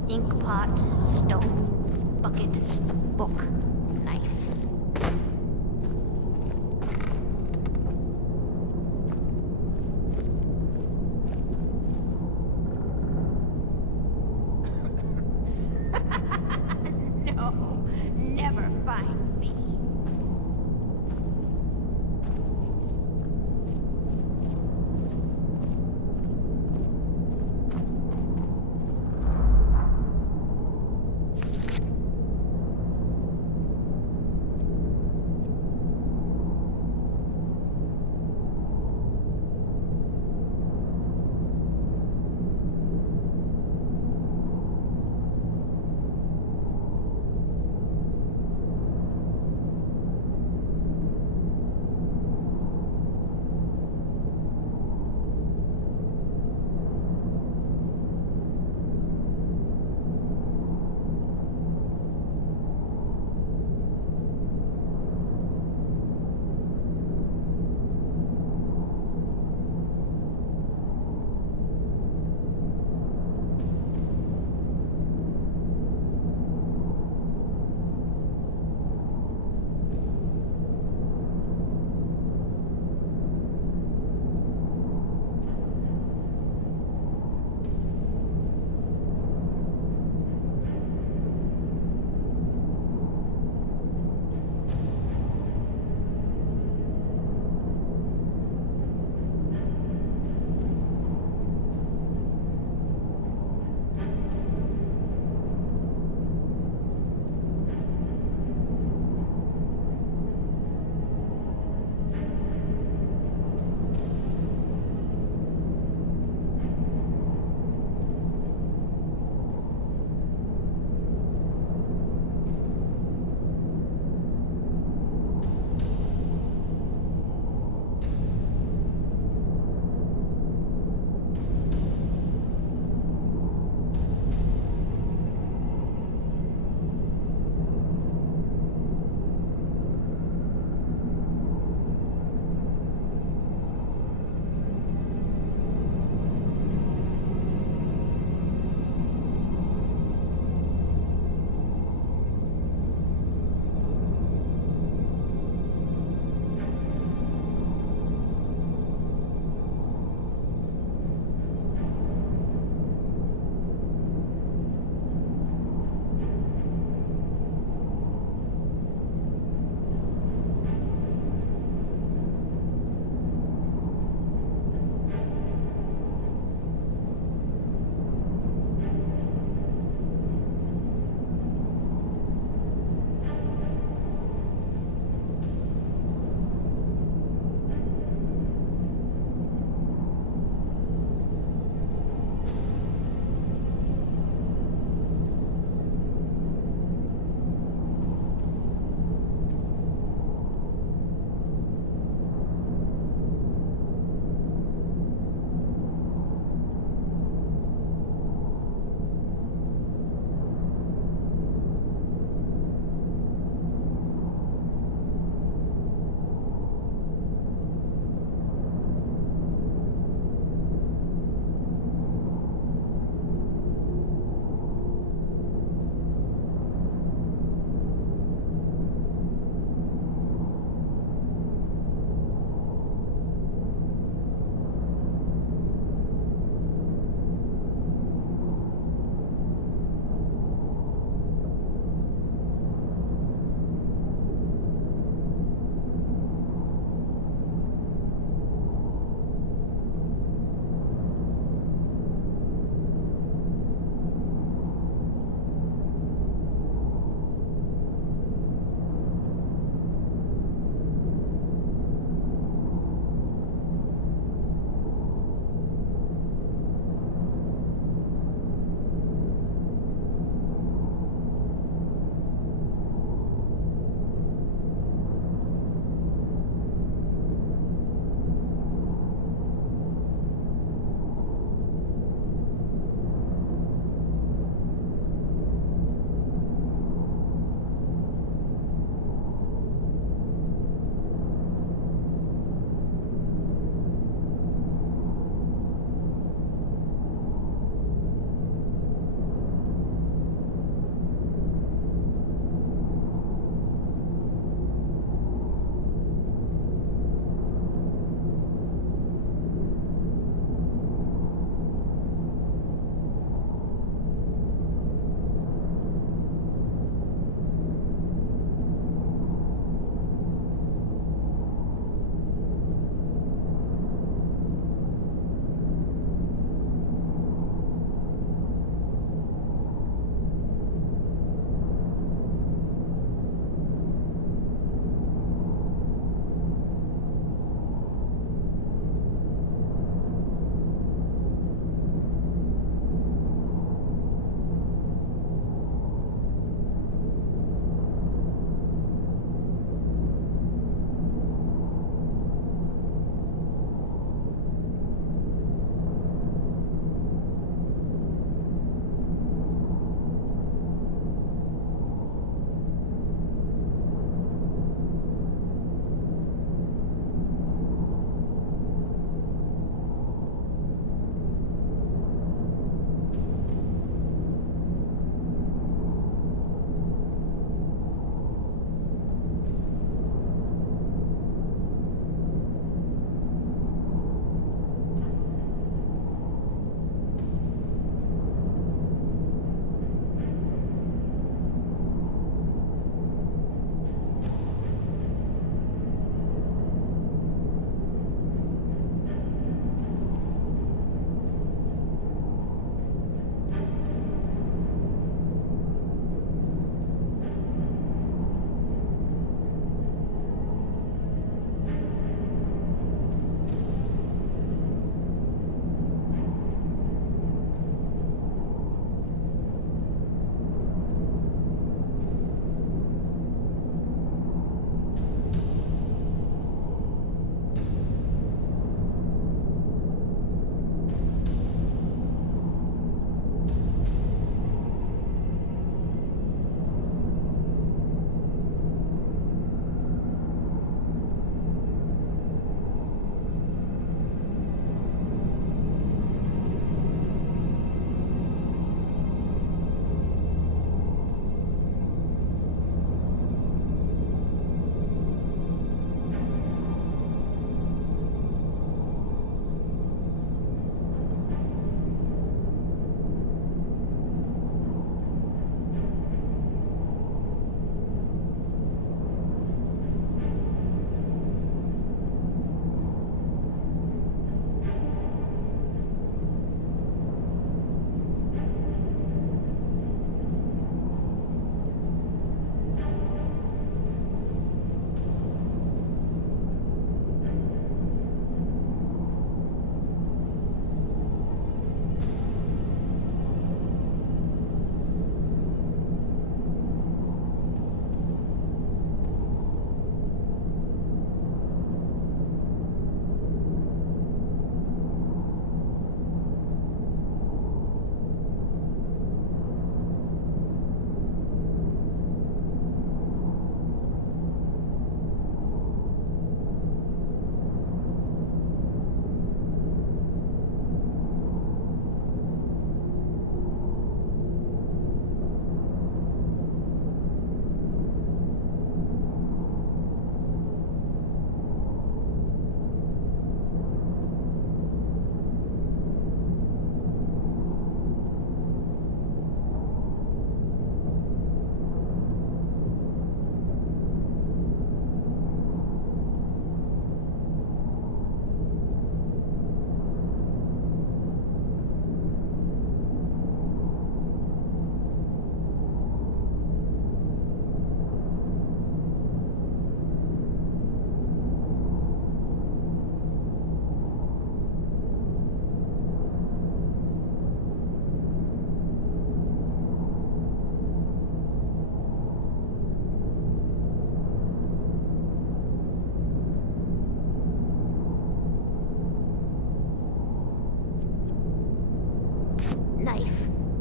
Inkpot, stone, bucket, book, knife. No, never find me.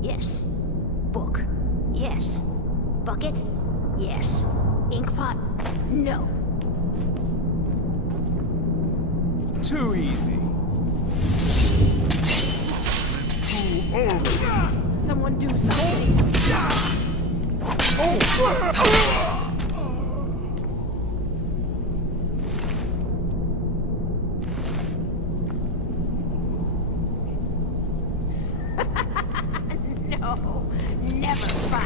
Yes. Book? Yes. Bucket? Yes. Inkpot? No. Too easy. Someone do something. No, never fun.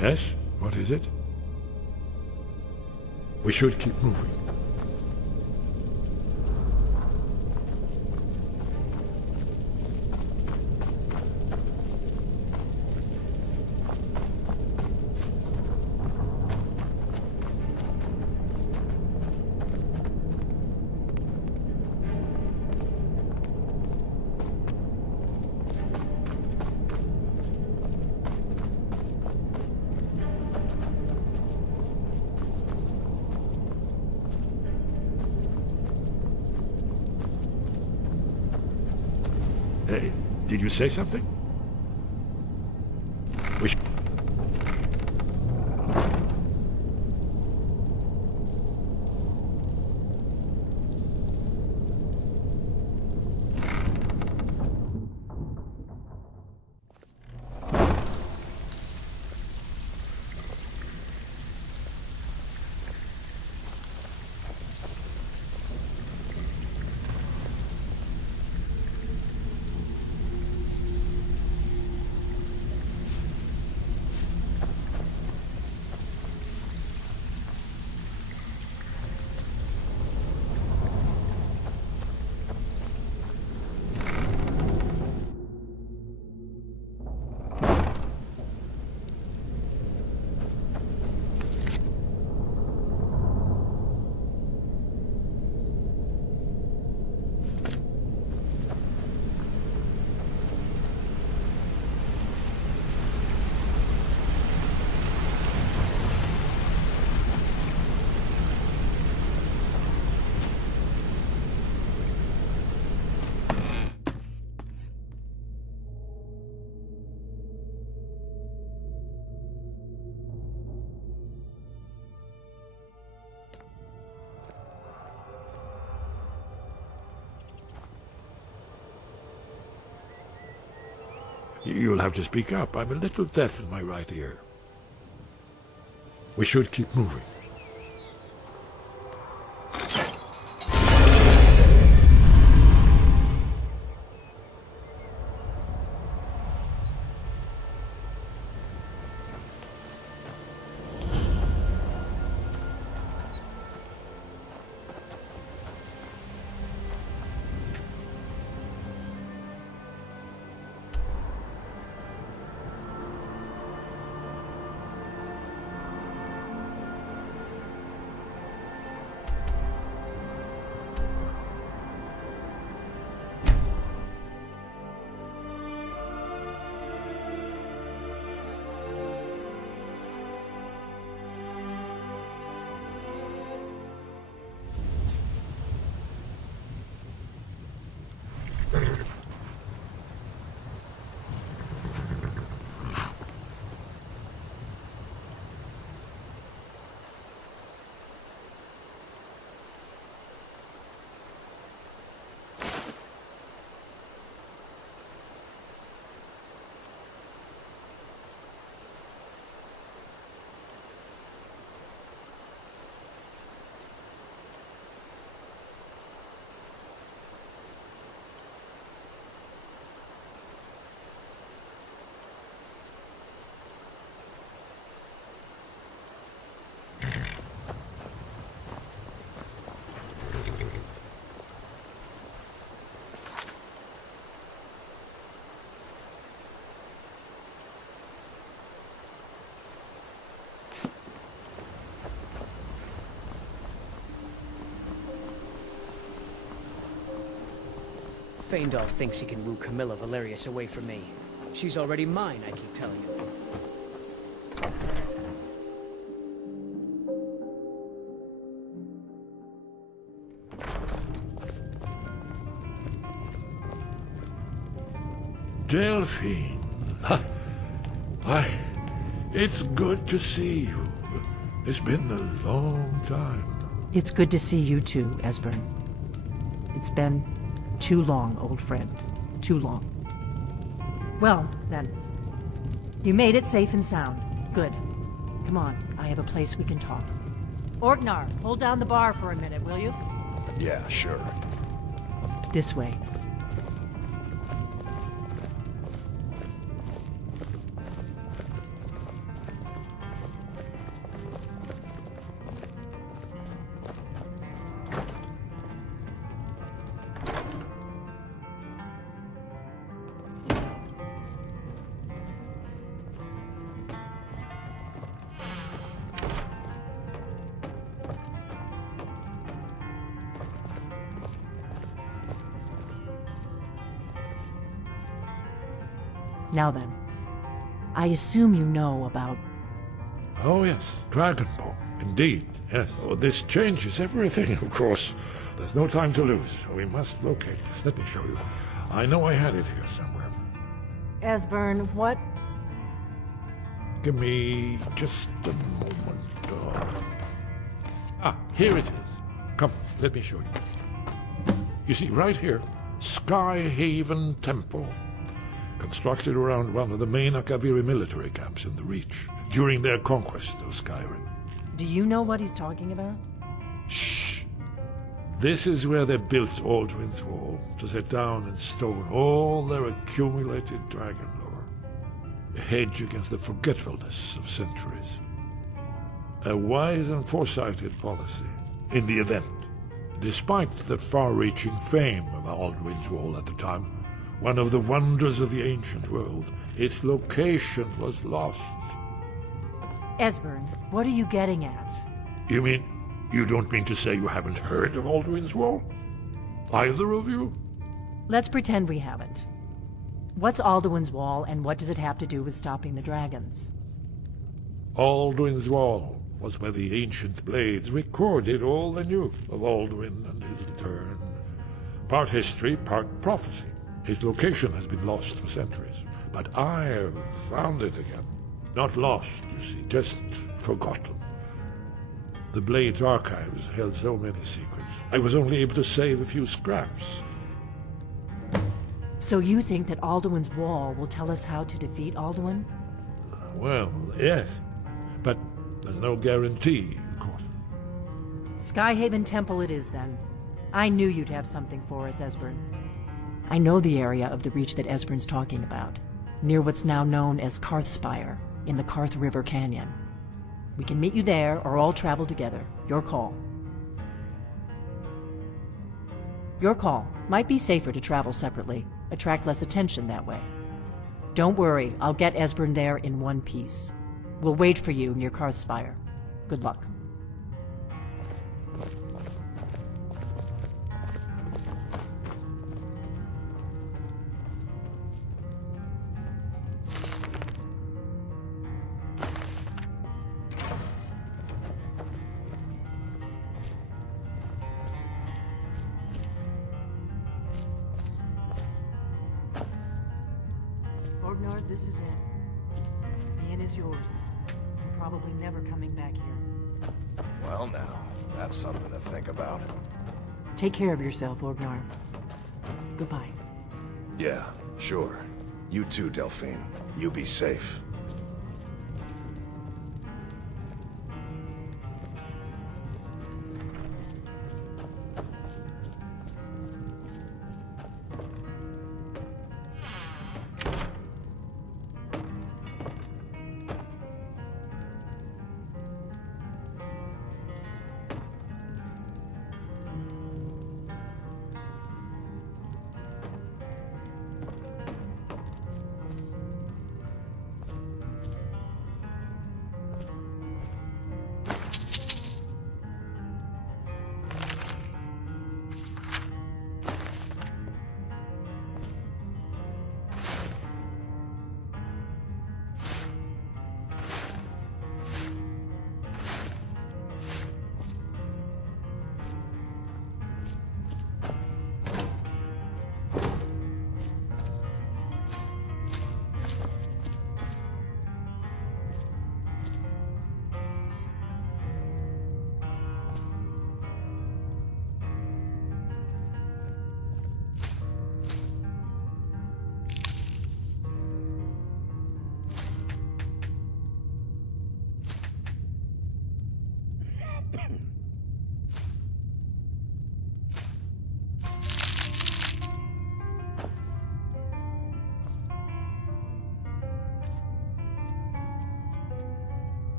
Yes? What is it? We should keep moving. Did you say something? We should... You'll have to speak up. I'm a little deaf in my right ear. We should keep moving. Feindal thinks he can woo Camilla Valerius away from me. She's already mine, I keep telling him. Delphine. Why, it's good to see you. It's been a long time. It's good to see you too, Esbern. It's been too long, old friend. Too long. Well, then. You made it safe and sound. Good. Come on, I have a place we can talk. Orgnar, hold down the bar for a minute, will you? Yeah, sure. This way. Now then, I assume you know about... Oh yes, Dragonborn. Indeed, yes. Oh, this changes everything, of course. There's no time to lose, so we must locate. Let me show you. I know I had it here somewhere. Esbern, what? Give me just a moment. Here it is. Come, let me show you. You see, right here, Sky Haven Temple. Constructed around one of the main Akaviri military camps in the Reach, during their conquest of Skyrim. Do you know what he's talking about? Shh! This is where they built Alduin's Wall, to set down in stone all their accumulated dragon lore. A hedge against the forgetfulness of centuries. A wise and foresighted policy, in the event. Despite the far-reaching fame of Alduin's Wall at the time, one of the wonders of the ancient world, its location was lost. Esbern, what are you getting at? You mean, you don't mean to say you haven't heard of Alduin's Wall? Either of you? Let's pretend we haven't. What's Alduin's Wall, and what does it have to do with stopping the dragons? Alduin's Wall was where the ancient blades recorded all they knew of Alduin and his return. Part history, part prophecy. His location has been lost for centuries, but I have found it again. Not lost, you see, just forgotten. The Blade's archives held so many secrets. I was only able to save a few scraps. So you think that Alduin's wall will tell us how to defeat Alduin? Well, yes. But there's no guarantee, of course. Skyhaven Temple it is, then. I knew you'd have something for us, Esbern. I know the area of the Reach that Esbern's talking about, near what's now known as Karthspire, in the Karth River Canyon. We can meet you there, or all travel together. Your call. Your call. Might be safer to travel separately. Attract less attention that way. Don't worry, I'll get Esbern there in one piece. We'll wait for you near Karthspire. Good luck. Ordnar, this is it. The inn is yours. I'm probably never coming back here. Well now, that's something to think about. Take care of yourself, Ordnar. Goodbye. Yeah, sure. You too, Delphine. You be safe.